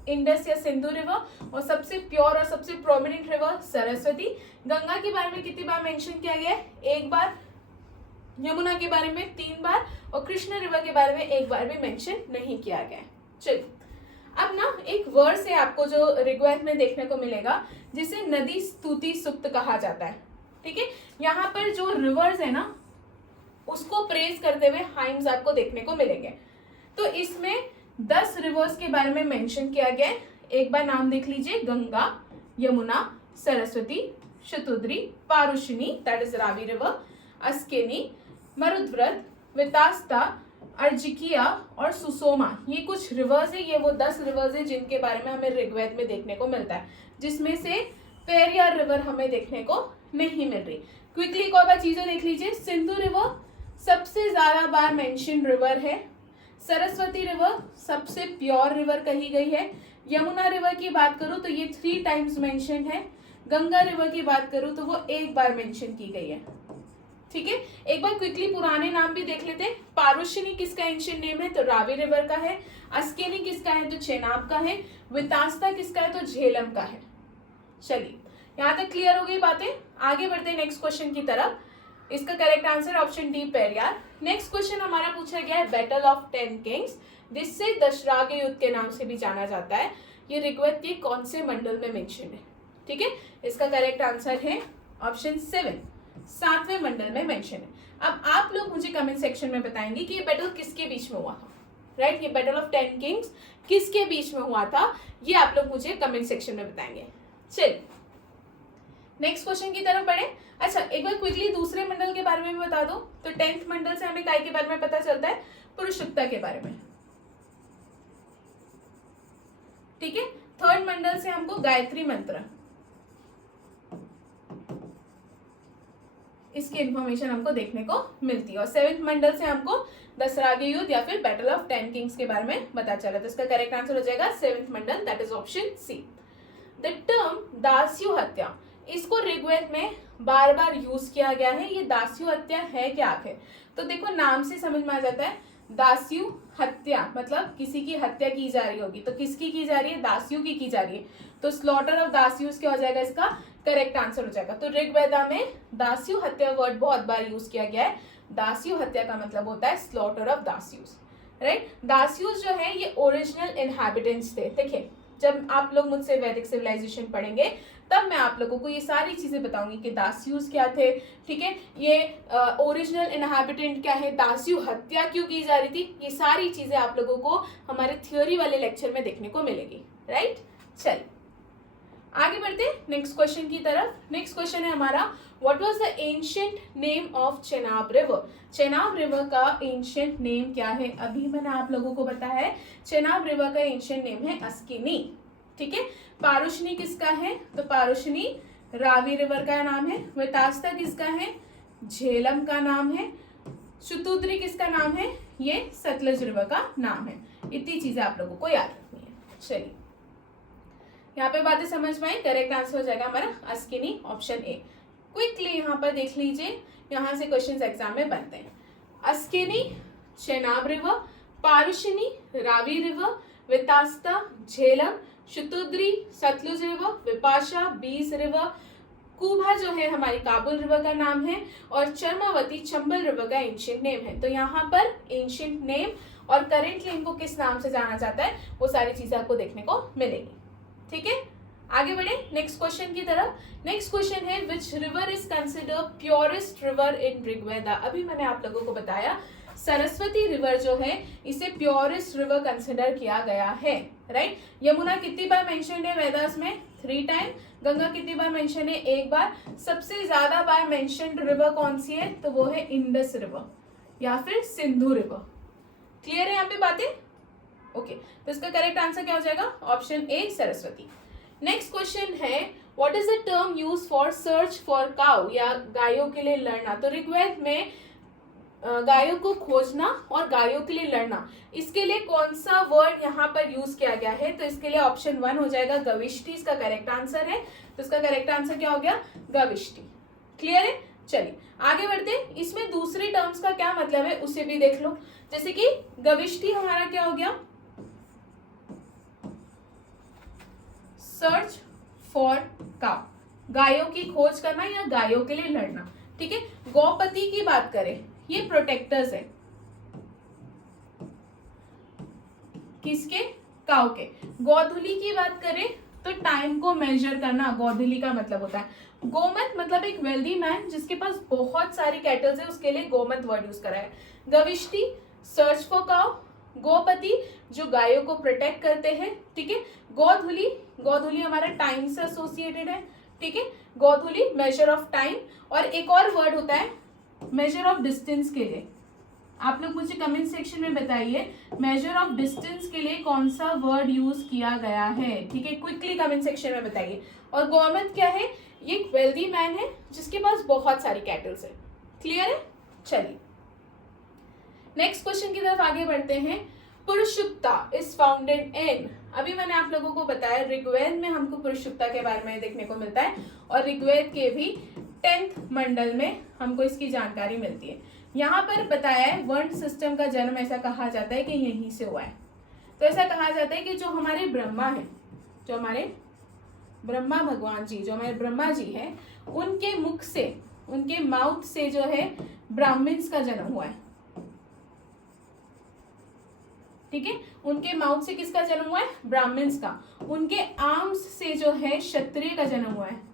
इंडस या सिंधु रिवर और सबसे प्योर और सबसे प्रोमिनेंट रिवर सरस्वती। गंगा के बारे में कितनी बार मेंशन किया गया है? एक बार। यमुना के बारे में 3 बार और कृष्ण रिवर के बारे में एक बार भी मेंशन नहीं किया गया है। चलिए अब ना एक वर्ड है आपको जो ऋग्वेद में देखने को मिलेगा जिसे नदी स्तुति सुक्त कहा जाता है, ठीक है। यहाँ पर जो रिवर्स है ना उसको प्रेज करते हुए हाइम्स आपको देखने को मिलेंगे। तो इसमें 10 रिवर्स के बारे में मेंशन किया गया है। एक बार नाम देख लीजिए, Ganga, Yamuna, Saraswati, Shatudri, Parushini that is Ravi river, Askini, Marudvrat, Vitasta, Arjikiya और सुसोमा। ये कुछ रिवर्स है, ये वो 10 रिवर्स है जिनके बारे में हमें ऋग्वेद में देखने को मिलता है, जिसमें से पेरियार रिवर हमें देखने को नहीं मिल रही। क्विकली एक और बार चीजें देख लीजिए। सिंधु रिवर सबसे ज्यादा बार मेंशन रिवर है। सरस्वती रिवर सबसे प्योर रिवर कही गई है। यमुना रिवर की बात करूं तो ये 3 टाइम्स मेंशन है। गंगा रिवर की बात करूं तो वो एक बार मेंशन की गई है, ठीक है। एक बार क्विकली पुराने नाम भी देख लेते हैं। पारुशिनी किसका एंशिएंट नेम है? तो रावी रिवर का है। अस्केनी किसका है? तो चेनाब का है। वितास्ता किसका है? तो झेलम का है। चलिए यहाँ तक क्लियर हो गई बातें। आगे बढ़ते हैं नेक्स्ट क्वेश्चन की तरफ। इसका correct answer option D Periyar. Next question हमारा पूछा गया है बैटल ऑफ 10 किंग्स, जिससे दशराग युद्ध के नाम से भी जाना जाता है। ये ऋग्वेद के कौन से मंडल में मेंशन है? ठीक है, इसका करेक्ट आंसर है ऑप्शन 7, 7वें मंडल में मेंशन है। अब आप लोग मुझे कमेंट सेक्शन में बताएंगे कि ये बैटल किसके बीच में हुआ था, राइट? ये बैटल ऑफ 10 किंग्स किसके बीच में हुआ था, ये आप लोग मुझे कमेंट सेक्शन में बताएंगे। चलिए नेक्स्ट क्वेश्चन की तरफ बढ़े। अच्छा, एक बार क्विकली दूसरे मंडल के बारे में भी बता दो। तो 10th मंडल से हमें काय के बारे में पता चलता है? पुरुषुक्ता के बारे में, ठीक है। 3rd मंडल से हमको गायत्री मंत्र, इसकी इंफॉर्मेशन हमको देखने को मिलती है। और 7th मंडल से हमको दसरागे युद्ध या फिर बैटल ऑफ 10 किंग्स के बारे में पता चला। तो इसका करेक्ट आंसर हो जाएगा 7th mandal, that is option C. The term dasyu hatya, इसको ऋग्वेद में बार बार यूज किया गया है। ये दास्यु हत्या है क्या आखिर? तो देखो नाम से समझ में आ जाता है, दास्यु हत्या मतलब किसी की हत्या की जा रही होगी। तो किसकी की जा रही है? दास्यु की जा रही है। तो स्लॉटर ऑफ दास्यूस क्या हो जाएगा? इसका करेक्ट आंसर हो जाएगा। तो ऋग्वेदा में दास्यु हत्या वर्ड बहुत बार यूज किया गया है। दास्यु हत्या का मतलब होता है स्लॉटर ऑफ दास्यूस, राइट? दास्यूस जो है ये ओरिजिनल इनहैबिटेंट्स थे। देखिए जब आप लोग मुझसे वैदिक सिविलाइजेशन पढ़ेंगे तब मैं आप लोगों को ये सारी चीजें बताऊंगी कि दास्यूस क्या थे, ठीक है, ये ओरिजिनल इनहैबिटेंट क्या है, दास्यु हत्या क्यों की जा रही थी, ये सारी चीजें आप लोगों को हमारे थ्योरी वाले लेक्चर में देखने को मिलेगी, राइट? चलिए आगे बढ़ते नेक्स्ट क्वेश्चन की तरफ। नेक्स्ट क्वेश्चन है हमारा, what was the ancient name of Chenab river? Chenab river का एंशिएंट नेम क्या है? अभी मैंने आप लोगों को बताया है चेनाब रिवर का एंशिएंट नेम है अस्किनी, ठीक है। पारुशनी किसका है? तो पारुशनी रावी रिवर का नाम है। वेतास्ता किसका है? झेलम का नाम है। शुतुद्री किसका नाम है? ये सतलज रिवर का नाम है। इतनी चीजें आप लोगों को याद रखनी है। चलिए यहाँ पे बातें समझ में आई, करेक्ट आंसर हो जाएगा हमारा अस्किनी, ऑप्शन ए। क्विकली यहाँ पर देख लीजिए, यहाँ से क्वेश्चंस एग्जाम में बनते हैं। Askini Chenab river, Parushni Ravi river, Vetasta Jhelum, Shutudri Sutlej river, Vipasha Beas river, Kubha जो है हमारी काबुल रिवर का नाम है, और चर्मावती चंबल रिवर का एंशिएंट नेम है। तो यहाँ पर एंशिएंट नेम और करेंटली इनको किस नाम से जाना जाता है वो सारी चीजें आपको देखने को मिलेगी, ठीक है। आगे बढ़े नेक्स्ट क्वेश्चन की तरफ। नेक्स्ट क्वेश्चन है, which river is considered purest river in Rigveda? अभी मैंने आप लोगों को बताया सरस्वती रिवर जो है इसे प्योरेस्ट रिवर कंसिडर किया गया है, राइट? यमुना कितनी बार मेंशन है वेदास में? 3 टाइम। गंगा कितनी बार मेंशन है? 1 बार। सबसे ज्यादा बार मेंशन्ड रिवर कौन सी है? तो वो है इंडस रिवर या फिर सिंधु रिवर। क्लियर है यहाँ पे बातें? ओके, तो इसका करेक्ट आंसर क्या हो जाएगा? Option A Saraswati. Next question है, what is the term use for search for cow, या गायों के लिए लड़ना? तो ऋग्वेद में गायों को खोजना और गायों के लिए लड़ना, इसके लिए कौन सा वर्ड यहाँ पर यूज किया गया है? तो इसके लिए ऑप्शन 1 हो जाएगा गविष्टि, इसका करेक्ट आंसर है। तो इसका करेक्ट आंसर क्या हो गया? गविष्टि। क्लियर है? चलिए आगे बढ़ते। इसमें दूसरे टर्म्स का क्या मतलब है उसे भी देख लो। जैसे कि गविष्टि हमारा क्या हो गया? सर्च फॉर काउ, गायों की खोज करना या गायों के लिए लड़ना, ठीक है। गौपति की बात करें, ये प्रोटेक्टर्स है किसके? काउ के। गोधुली की बात करें तो टाइम को मेजर करना गोधुली का मतलब होता है। गोमत मतलब एक वेल्दी मैन जिसके पास बहुत सारी कैटल्स है, उसके लिए गोमत वर्ड यूज करा है। गविष्टि सर्च फॉर काउ, गोपति जो गायों को प्रोटेक्ट करते हैं, ठीक है। गोधुली, गोधुली हमारा टाइम से एसोसिएटेड है, ठीक है। गोधुली मेजर ऑफ टाइम। और एक और वर्ड होता है मेजर ऑफ डिस्टेंस के लिए। आप लोग मुझे कमेंट सेक्शन में बताइए मेजर ऑफ डिस्टेंस के लिए कौन सा वर्ड यूज किया गया है, ठीक है। क्विकली कमेंट सेक्शन में बताइए। और गौमत क्या है? ये एक वेल्दी मैन है जिसके पास बहुत सारी कैटल्स है। क्लियर है? चलिए नेक्स्ट क्वेश्चन की तरफ आगे बढ़ते हैं। पुरुषुक्ता इज फाउंडेड इन, अभी मैंने आप लोगों को बताया ऋग्वेद में हमको पुरुषुक्ता के बारे में देखने को मिलता है और ऋग्वेद के भी 10th मंडल में हमको इसकी जानकारी मिलती है। यहाँ पर बताया है वर्ण सिस्टम का जन्म ऐसा कहा जाता है कि यहीं से हुआ है। तो ऐसा कहा जाता है कि जो हमारे ब्रह्मा है, जो हमारे ब्रह्मा भगवान जी, जो हमारे ब्रह्मा जी हैं, उनके मुख से, उनके माउथ से जो है ब्राह्मण्स का जन्म हुआ है, ठीक है। उनके माउथ से किसका जन्म हुआ है? ब्राह्मण्स का। उनके आर्म्स से जो है क्षत्रिय का जन्म हुआ है।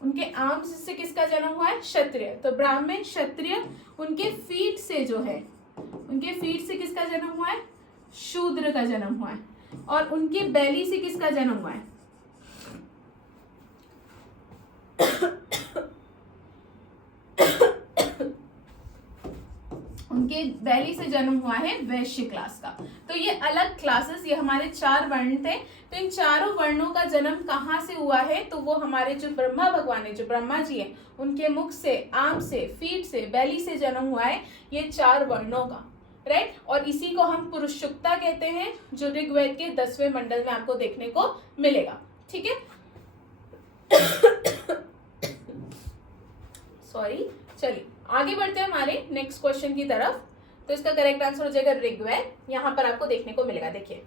उनके आर्म्स से किसका जन्म हुआ है? क्षत्रिय। तो ब्राह्मण, क्षत्रिय। उनके फीट से जो है, उनके फीट से किसका जन्म हुआ है? शूद्र का जन्म हुआ है। और उनके बैली से किसका जन्म हुआ है? उनके बैली से जन्म हुआ है वैश्य क्लास का। तो ये अलग क्लासेस, ये हमारे 4 वर्ण थे। तो इन चारों वर्णों का जन्म कहाँ से हुआ है? तो वो हमारे जो ब्रह्मा भगवान है, जो ब्रह्मा जी है, उनके मुख से, आर्म से, फीट से, बैली से जन्म हुआ है ये 4 वर्णों का, राइट। और इसी को हम पुरुषुक्ता कहते हैं, जो ऋग्वेद के 10वें मंडल में आपको देखने को मिलेगा, ठीक है। सॉरी, चलिए आगे बढ़ते हैं हमारे नेक्स्ट क्वेश्चन की तरफ। तो इसका करेक्ट आंसर हो जाएगा ऋग्वेद। यहाँ पर आपको देखने को मिलेगा, देखिए,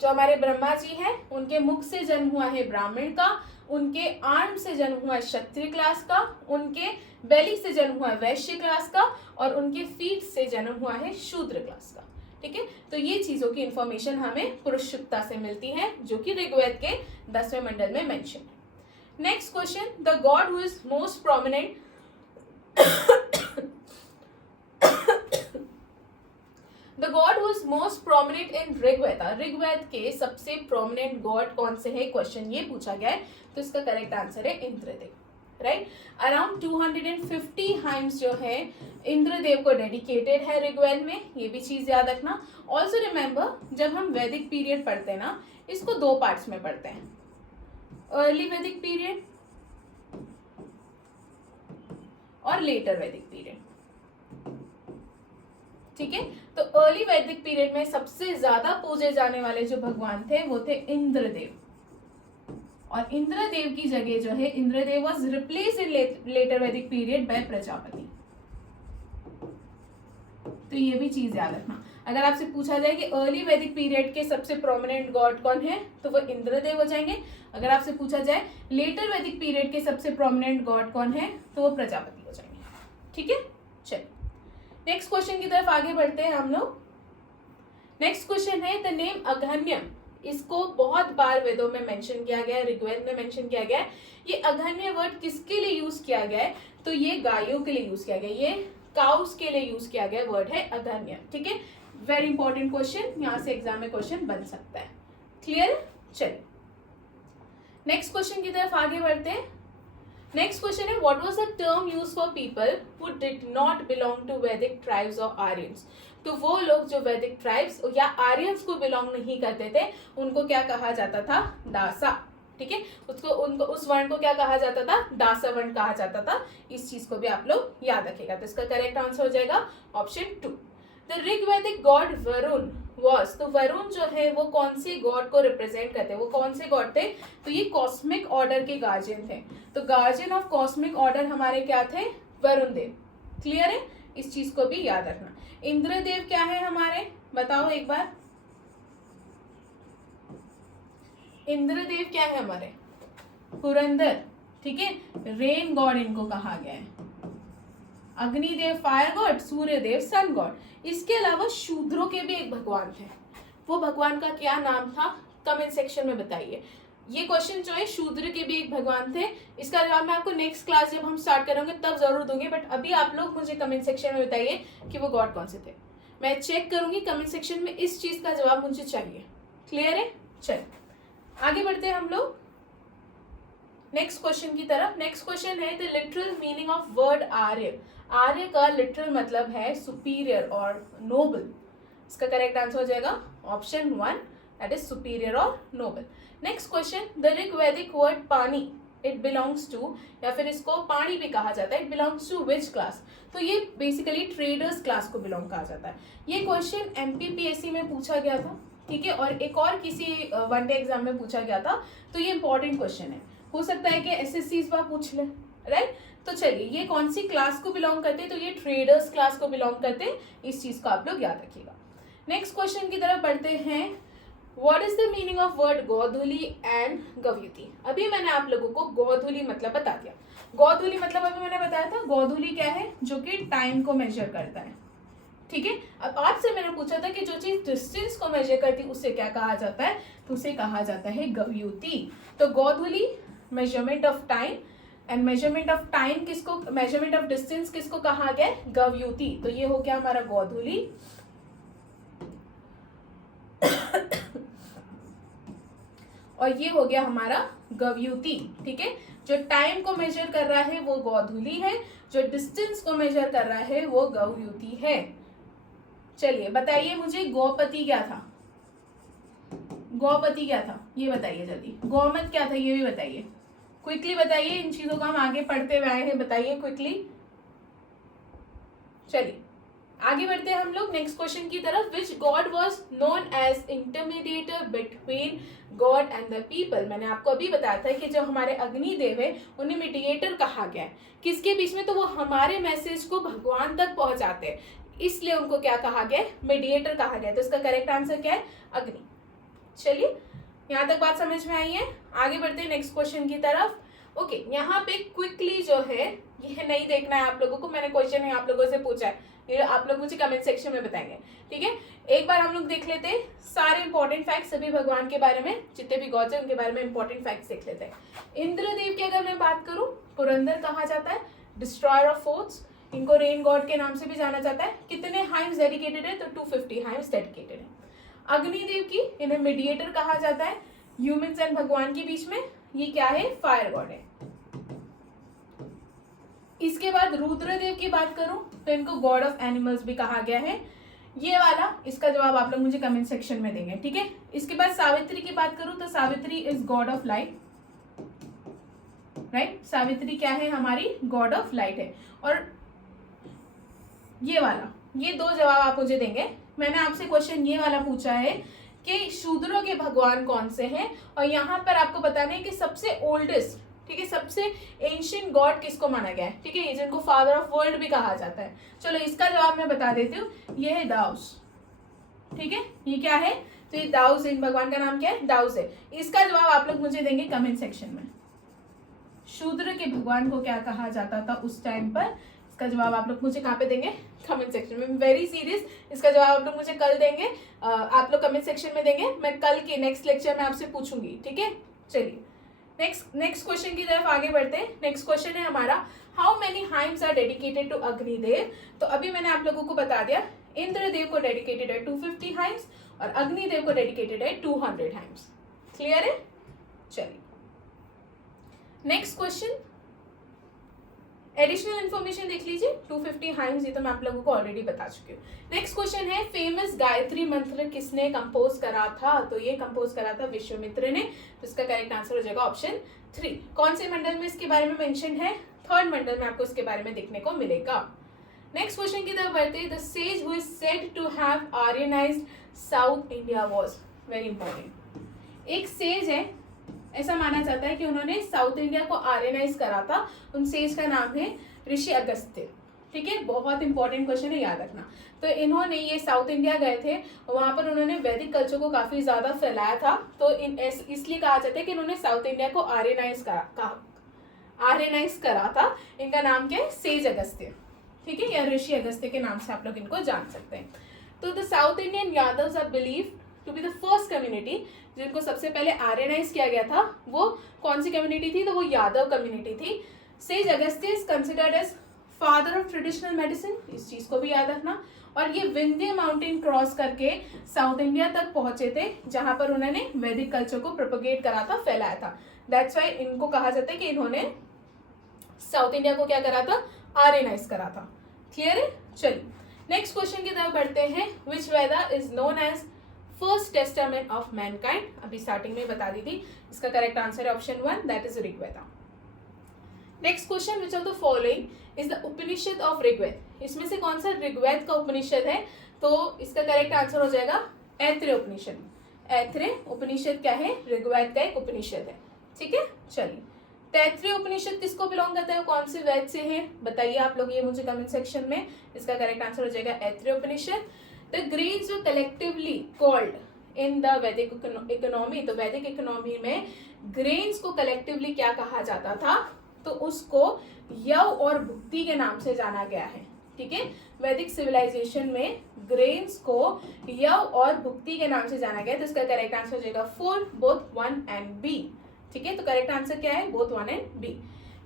जो हमारे ब्रह्मा जी हैं, उनके मुख से जन्म हुआ है ब्राह्मण का, उनके आर्म से जन्म हुआ है क्षत्रिय क्लास का, उनके बेली से जन्म हुआ है वैश्य क्लास का, और उनके फीट से जन्म हुआ है शूद्र क्लास का, ठीक है। तो ये चीजों की इंफॉर्मेशन हमें पुरुषुक्ता से मिलती है, जो कि ऋग्वेद के 10वें मंडल में मेंशन है। Next question, the god who is most prominent the god who is most prominent in Rigveda, Rigveda के सबसे प्रोमिनेंट गॉड कौन से है, क्वेश्चन ये पूछा गया है। तो इसका करेक्ट आंसर है इंद्रदेव, राइट। अराउंड 250 हाइम्स जो है इंद्रदेव को डेडिकेटेड है ऋग्वेद में, ये भी चीज याद रखना। ऑल्सो रिमेंबर, जब हम वैदिक पीरियड पढ़ते हैं ना, इसको 2 पार्ट्स में पढ़ते हैं, अर्ली वैदिक पीरियड और लेटर वैदिक पीरियड, ठीक है। तो अर्ली वैदिक पीरियड में सबसे ज्यादा पूजे जाने वाले जो भगवान थे वो थे इंद्रदेव, और इंद्रदेव की जगह जो है, Indradev was replaced in later Vedic period by Prajapati. तो ये भी चीज याद रखना, अगर आपसे पूछा जाए कि अर्ली वैदिक पीरियड के सबसे प्रोमिनेंट गॉड कौन है, तो वो इंद्रदेव हो जाएंगे। अगर आपसे पूछा जाए लेटर वैदिक पीरियड के सबसे प्रोमिनेंट गॉड कौन है, तो वो प्रजापति हो जाएंगे, ठीक है। चलिए नेक्स्ट क्वेश्चन की तरफ आगे बढ़ते हैं हम लोग। नेक्स्ट क्वेश्चन है द नेम अघन्य, इसको बहुत बार वेदों में मेंशन किया गया है, ऋग्वेद में मेंशन किया गया है। ये अघन्य वर्ड किसके लिए यूज किया गया है? तो ये गायों के लिए यूज किया गया है, ये काउस के लिए यूज किया गया वर्ड है अघन्य, ठीक है। वेरी इंपॉर्टेंट क्वेश्चन, यहाँ से एग्जाम में क्वेश्चन बन सकता है, क्लियर। चलिए नेक्स्ट क्वेश्चन की तरफ आगे बढ़ते हैं। नेक्स्ट क्वेश्चन है what was the term use for people who did not belong to Vedic tribes और आर्यंस। तो वो लोग जो वैदिक ट्राइब्स या आर्यंस को बिलोंग नहीं करते थे, उनको क्या कहा जाता था? दासा, ठीक है। उनको उस वर्ण को क्या कहा जाता था? दासा वर्ण कहा जाता था। इस चीज को भी आप लोग याद रखेगा। तो इसका करेक्ट आंसर हो जाएगा option 2। The Rigvedic god Varun was, तो वरुण जो है वो कौन से गॉड को रिप्रेजेंट करते हैं? वो कौन से गॉड थे? तो ये कॉस्मिक ऑर्डर के गार्जियन थे। तो गार्जियन ऑफ कॉस्मिक ऑर्डर हमारे क्या थे? वरुण देव, क्लियर है। इस चीज को भी याद रखना। इंद्रदेव क्या है हमारे, बताओ एक बार। इंद्रदेव क्या है हमारे? पुरंदर, ठीक है। रेन गॉड इनको कहा गया है। Agnidev fire god, Suryadev sun god. इसके अलावा शूद्रों के भी एक भगवान थे, वो भगवान का क्या नाम था? कमेंट सेक्शन में बताइए। ये क्वेश्चन जो है, शूद्र के भी एक भगवान थे, इसका जवाब मैं आपको नेक्स्ट क्लास जब हम स्टार्ट करेंगे तब जरूर दूंगी। बट अभी आप लोग मुझे कमेंट सेक्शन में बताइए कि वो गॉड कौन से थे। मैं चेक करूंगी कमेंट सेक्शन में, इस चीज का जवाब मुझे चाहिए, क्लियर है। चलिए आगे बढ़ते हैं हम लोग नेक्स्ट क्वेश्चन की तरफ। नेक्स्ट क्वेश्चन है the literal meaning of word Arya. Arya का लिटरल मतलब है सुपीरियर और नोबल। इसका करेक्ट आंसर हो जाएगा ऑप्शन 1, दैट इज सुपीरियर और noble. Next question, the Rigvedic word Pani, it belongs to, या फिर इसको पानी भी कहा जाता है, it belongs to which class? तो ये बेसिकली ट्रेडर्स क्लास को बिलोंग कहा जाता है। ये क्वेश्चन MPPSC में पूछा गया था, ठीक है, और एक और किसी वनडे एग्जाम में पूछा गया था। तो ये इंपॉर्टेंट क्वेश्चन है, हो सकता है कि SSC इस बार पूछ ले, राइट। तो चलिए, ये कौन सी क्लास को बिलोंग करते हैं? तो ये ट्रेडर्स क्लास को बिलोंग करते हैं। इस चीज को आप लोग याद रखिएगा। नेक्स्ट क्वेश्चन की तरफ बढ़ते हैं। What is the meaning of word godhuli and gavyuti? अभी मैंने आप लोगों को गोधूली मतलब बता दिया। गोधूली मतलब अभी मैंने बताया था, गोधूली क्या है? जो कि टाइम को मेजर करता है, ठीक है। अब आपसे मैंने पूछा था कि जो चीज डिस्टेंस को मेजर करती है उसे क्या कहा जाता है, तो उसे कहा जाता है गवयुति। तो godhuli measurement of time, and measurement of time किसको, मेजरमेंट ऑफ डिस्टेंस किसको कहा गया, गवयुति। तो ये हो गया हमारा गोधुली। और ये हो गया हमारा गवयुति, ठीक है। जो टाइम को मेजर कर रहा है वो गोधुली है, जो डिस्टेंस को मेजर कर रहा है वो गवयुति है। चलिए बताइए मुझे गौपति क्या था, गौपति क्या था ये बताइए जल्दी। गौमत क्या था ये भी बताइए, क्विकली बताइए, इन चीजों को हम आगे पढ़ते हुए आए हैं, बताइए क्विकली। चलिए आगे बढ़ते हैं हम लोग नेक्स्ट क्वेश्चन की तरफ। Which god was known as intermediator between god and the people. मैंने आपको अभी बताया था कि जो हमारे अग्निदेव है उन्हें मीडिएटर कहा गया है, किसके बीच में, तो वो हमारे मैसेज को भगवान तक पहुंचाते हैं, इसलिए उनको क्या कहा गया है, मीडिएटर कहा गया है। तो इसका करेक्ट आंसर क्या है, अग्नि। चलिए यहाँ तक बात समझ में आई है, आगे बढ़ते हैं नेक्स्ट क्वेश्चन की तरफ। ओके यहाँ पे क्विकली जो है ये नहीं देखना है आप लोगों को, मैंने क्वेश्चन आप लोगों से पूछा है, ये आप लोग मुझे कमेंट सेक्शन में बताएंगे, ठीक है। एक बार हम लोग देख लेते हैं सारे इंपॉर्टेंट फैक्ट सभी भगवान के बारे में, जितने भी गॉड्स हैं उनके बारे में इंपॉर्टेंट फैक्ट देख लेते हैं। इंद्रदेव की अगर मैं बात करूं, पुरंदर कहा जाता है, डिस्ट्रॉयर ऑफ फोर्ट्स, इनको रेन गॉड के नाम से भी जाना जाता है। कितने हाइम्स डेडिकेटेड है, तो 250 हाइम्स डेडिकेटेड है। अग्निदेव की, इन्हें मीडिएटर कहा जाता है ह्यूमंस एंड भगवान के बीच में, ये क्या है, फायर गॉड है। इसके बाद रुद्रदेव की बात करूं तो इनको गॉड ऑफ एनिमल्स भी कहा गया है। ये वाला, इसका जवाब आप लोग मुझे कमेंट सेक्शन में देंगे, ठीक है। इसके बाद सावित्री की बात करूं तो Savitri is God of light, right. Savitri क्या है, हमारी गॉड ऑफ लाइट है। और ये वाला, ये दो जवाब आप मुझे देंगे। मैंने आपसे क्वेश्चन ये वाला पूछा है कि शूद्रों के भगवान कौन से हैं, और यहाँ पर आपको बताना है कि सबसे ओल्डेस्ट, ठीक है, सबसे एंशिएंट गॉड किसको माना गया है, ठीक है, ये जिनको फादर ऑफ वर्ल्ड भी कहा जाता है। चलो इसका जवाब मैं बता देती हूँ, ये है दाउस, ठीक है। ये क्या है, तो ये दाउस, इन भगवान का नाम क्या है, दाउस है। इसका जवाब आप लोग मुझे देंगे कमेंट सेक्शन में। शूद्र के भगवान को क्या कहा जाता था उस टाइम पर, इसका जवाब आप लोग मुझे कहाँ पे देंगे, कमेंट सेक्शन में। वेरी सीरियस, इसका जवाब आप लोग मुझे कल देंगे, आप लोग कमेंट सेक्शन में देंगे, मैं कल के नेक्स्ट लेक्चर में आपसे पूछूंगी, ठीक है। चलिए नेक्स्ट क्वेश्चन की तरफ आगे बढ़ते हैं। नेक्स्ट क्वेश्चन है हमारा, how many hymns are dedicated to Agnidev. तो अभी मैंने आप लोगों को बता दिया, इंद्रदेव को डेडिकेटेड है 250 हाइम्स और अग्निदेव को डेडिकेटेड है 200 हाइम्स। क्लियर है। चलिए नेक्स्ट क्वेश्चन, एडिशनल इन्फॉर्मेशन देख लीजिए, 250 हाइम्स, ये तो मैं आप लोगों को ऑलरेडी बता चुकी हूँ। नेक्स्ट क्वेश्चन है, फेमस गायत्री मंत्र किसने कंपोज करा था, तो ये कंपोज करा था विश्वामित्र ने। तो इसका करेक्ट आंसर हो जाएगा ऑप्शन 3। कौन से मंडल में इसके बारे में मेंशन है, 3rd मंडल में आपको इसके बारे में देखने को मिलेगा। नेक्स्ट क्वेश्चन की तरफ बढ़ते हैं, the sage who is said to have Aryanised South India was, very important. एक सेज है, ऐसा माना जाता है कि उन्होंने साउथ इंडिया को आर्यनाइज करा था। उन सेज का नाम है ऋषि अगस्त्य, ठीक है। बहुत इंपॉर्टेंट क्वेश्चन है, याद रखना। तो इन्होंने ये साउथ इंडिया गए थे और वहां पर उन्होंने वैदिक कल्चर को काफी ज्यादा फैलाया था। तो इसलिए कहा जाता है कि इन्होंने साउथ इंडिया को आर्यनाइज करा था। इनका नाम क्या है, सेज अगस्त्य, ठीक है, या ऋषि अगस्त्य के नाम से आप लोग इनको जान सकते हैं। तो the south Indian Yadavs are believe to be the first community, जिनको सबसे पहले आर्यनाइज किया गया था। वो कौन सी कम्युनिटी थी, तो वो यादव कम्युनिटी थी। Sage Agastya is considered as father of traditional medicine, इस चीज को भी याद रखना। और ये विंध्य माउंटेन क्रॉस करके साउथ इंडिया तक पहुंचे थे, जहां पर उन्होंने वैदिक कल्चर को प्रोपोगेट करा था, फैलाया था। दैट्स वाई इनको कहा जाता है कि इन्होंने साउथ इंडिया को क्या करा था, आर्यनाइज करा था। क्लियर है। चलिए नेक्स्ट क्वेश्चन की तरफ बढ़ते हैं, which Veda is known as first testament of mankind. अभी स्टार्टिंग में बता दी थी, इसका करेक्ट आंसर है option 1, that is Rigveda. Next question, which of the following is the Upanishad of Rigveda. इसमें से कौन सा ऋग्वेद का उपनिषद है, तो इसका करेक्ट आंसर हो जाएगा ऐत्रेय उपनिषद। ऐत्रेय उपनिषद क्या है, ऋग्वेद का एक उपनिषद है, ठीक है। चलिए तैत्रीय उपनिषद किसको बिलोंग करता है, कौन से वेद से है, बताइए आप लोग ये मुझे कमेंट सेक्शन में। इसका करेक्ट आंसर हो जाएगा ऐत्रेय उपनिषद। The grains were collectively called in the Vedic economy, तो वैदिक इकोनॉमी में ग्रेन्स को कलेक्टिवली क्या कहा जाता था, तो उसको यव और भुक्ति के नाम से जाना गया है, ठीक है। वैदिक सिविलाइजेशन में ग्रेन्स को यव और भुक्ति के नाम से जाना गया, तो इसका करेक्ट आंसर हो जाएगा 4, बोथ 1 एंड बी। ठीक है, तो करेक्ट आंसर क्या है, both 1 and B.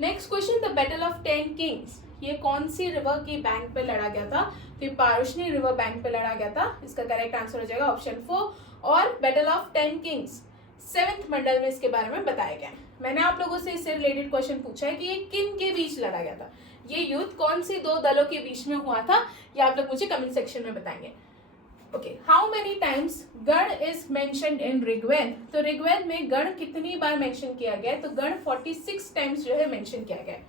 Next question, the battle of 10 kings, ये कौन सी रिवर की बैंक पे लड़ा गया था, तो ये पारुशनी रिवर बैंक पे लड़ा गया था, इसका करेक्ट आंसर हो जाएगा ऑप्शन 4। और बैटल ऑफ 10 किंग्स 7th मंडल में इसके बारे में बताया गया है। मैंने आप लोगों से इससे रिलेटेड क्वेश्चन पूछा है कि ये किन के बीच लड़ा गया था, ये युद्ध कौन सी 2 दलों के बीच में हुआ था, ये आप लोग मुझे कमेंट सेक्शन में बताएंगे। ओके, हाउ मेनी टाइम्स गण इज मेंशन्ड इन ऋग्वेद, तो ऋग्वेद में गण कितनी बार मेंशन किया गया है, तो गण 46 टाइम्स जो है मेंशन किया गया है।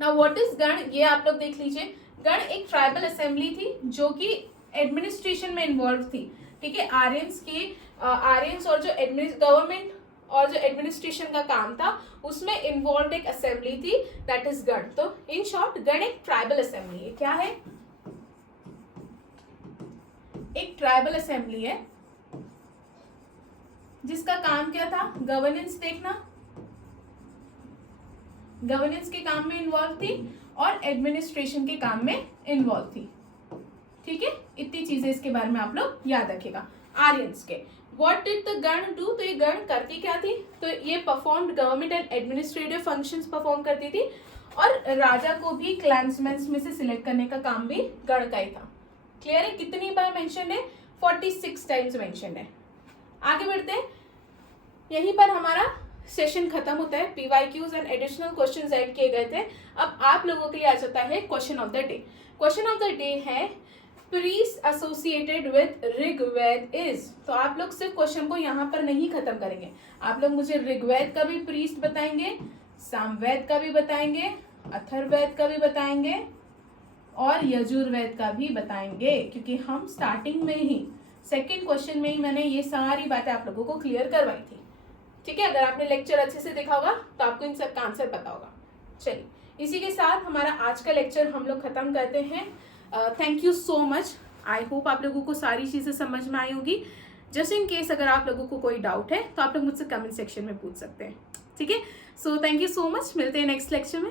नाउ व्हाट इज गण, ये आप लोग देख लीजिए। गण एक ट्राइबल असेंबली थी जो कि एडमिनिस्ट्रेशन में इन्वॉल्व थी। ठीक है, आर्यंस और जो गवर्नमेंट और जो एडमिनिस्ट्रेशन का काम था उसमें इन्वॉल्व एक असेंबली थी, दैट इज गण। तो इन शॉर्ट गण एक ट्राइबल असेंबली है। क्या है, एक ट्राइबल असेंबली है जिसका काम क्या था, गवर्नेंस देखना, गवर्नेंस के काम में इन्वॉल्व थी और एडमिनिस्ट्रेशन के काम में इन्वॉल्व थी। ठीक है, इतनी चीजें इसके बारे में आप लोग याद रखिएगा। आर्यंस के व्हाट डिड द गण डू, तो ये गण करती क्या थी, तो ये performed government and administrative functions perform करती थी और राजा को भी क्लैंसमैन में से सिलेक्ट करने का काम भी गण का ही था। क्लियर है, कितनी बार मेंशन है, 46 टाइम्स मेंशन है। आगे बढ़ते हैं, यहीं पर हमारा सेशन खत्म होता है। PYQs and additional questions add किए गए थे। अब आप लोगों के लिए आ जाता है question of the day. Question of the day है priest associated with Rigveda is, तो आप लोग सिर्फ क्वेश्चन को यहाँ पर नहीं खत्म करेंगे, आप लोग मुझे ऋग्वेद का भी प्रीस्ट बताएंगे, सामवेद का भी बताएंगे, अथर्ववेद का भी बताएंगे और यजुर्वेद का भी बताएंगे, क्योंकि हम स्टार्टिंग में ही सेकेंड क्वेश्चन में ही मैंने ये सारी बातें आप लोगों को क्लियर करवाई थी। ठीक है, अगर आपने लेक्चर अच्छे से देखा होगा तो आपको इन सब का आंसर पता होगा। चलिए, इसी के साथ हमारा आज का लेक्चर हम लोग खत्म करते हैं। Thank you so much. I hope आप लोगों को सारी चीज़ें समझ में आई होगी। जस्ट इन केस अगर आप लोगों को कोई डाउट है तो आप लोग मुझसे कमेंट सेक्शन में पूछ सकते हैं। ठीक है, so thank you so much. मिलते हैं नेक्स्ट लेक्चर में।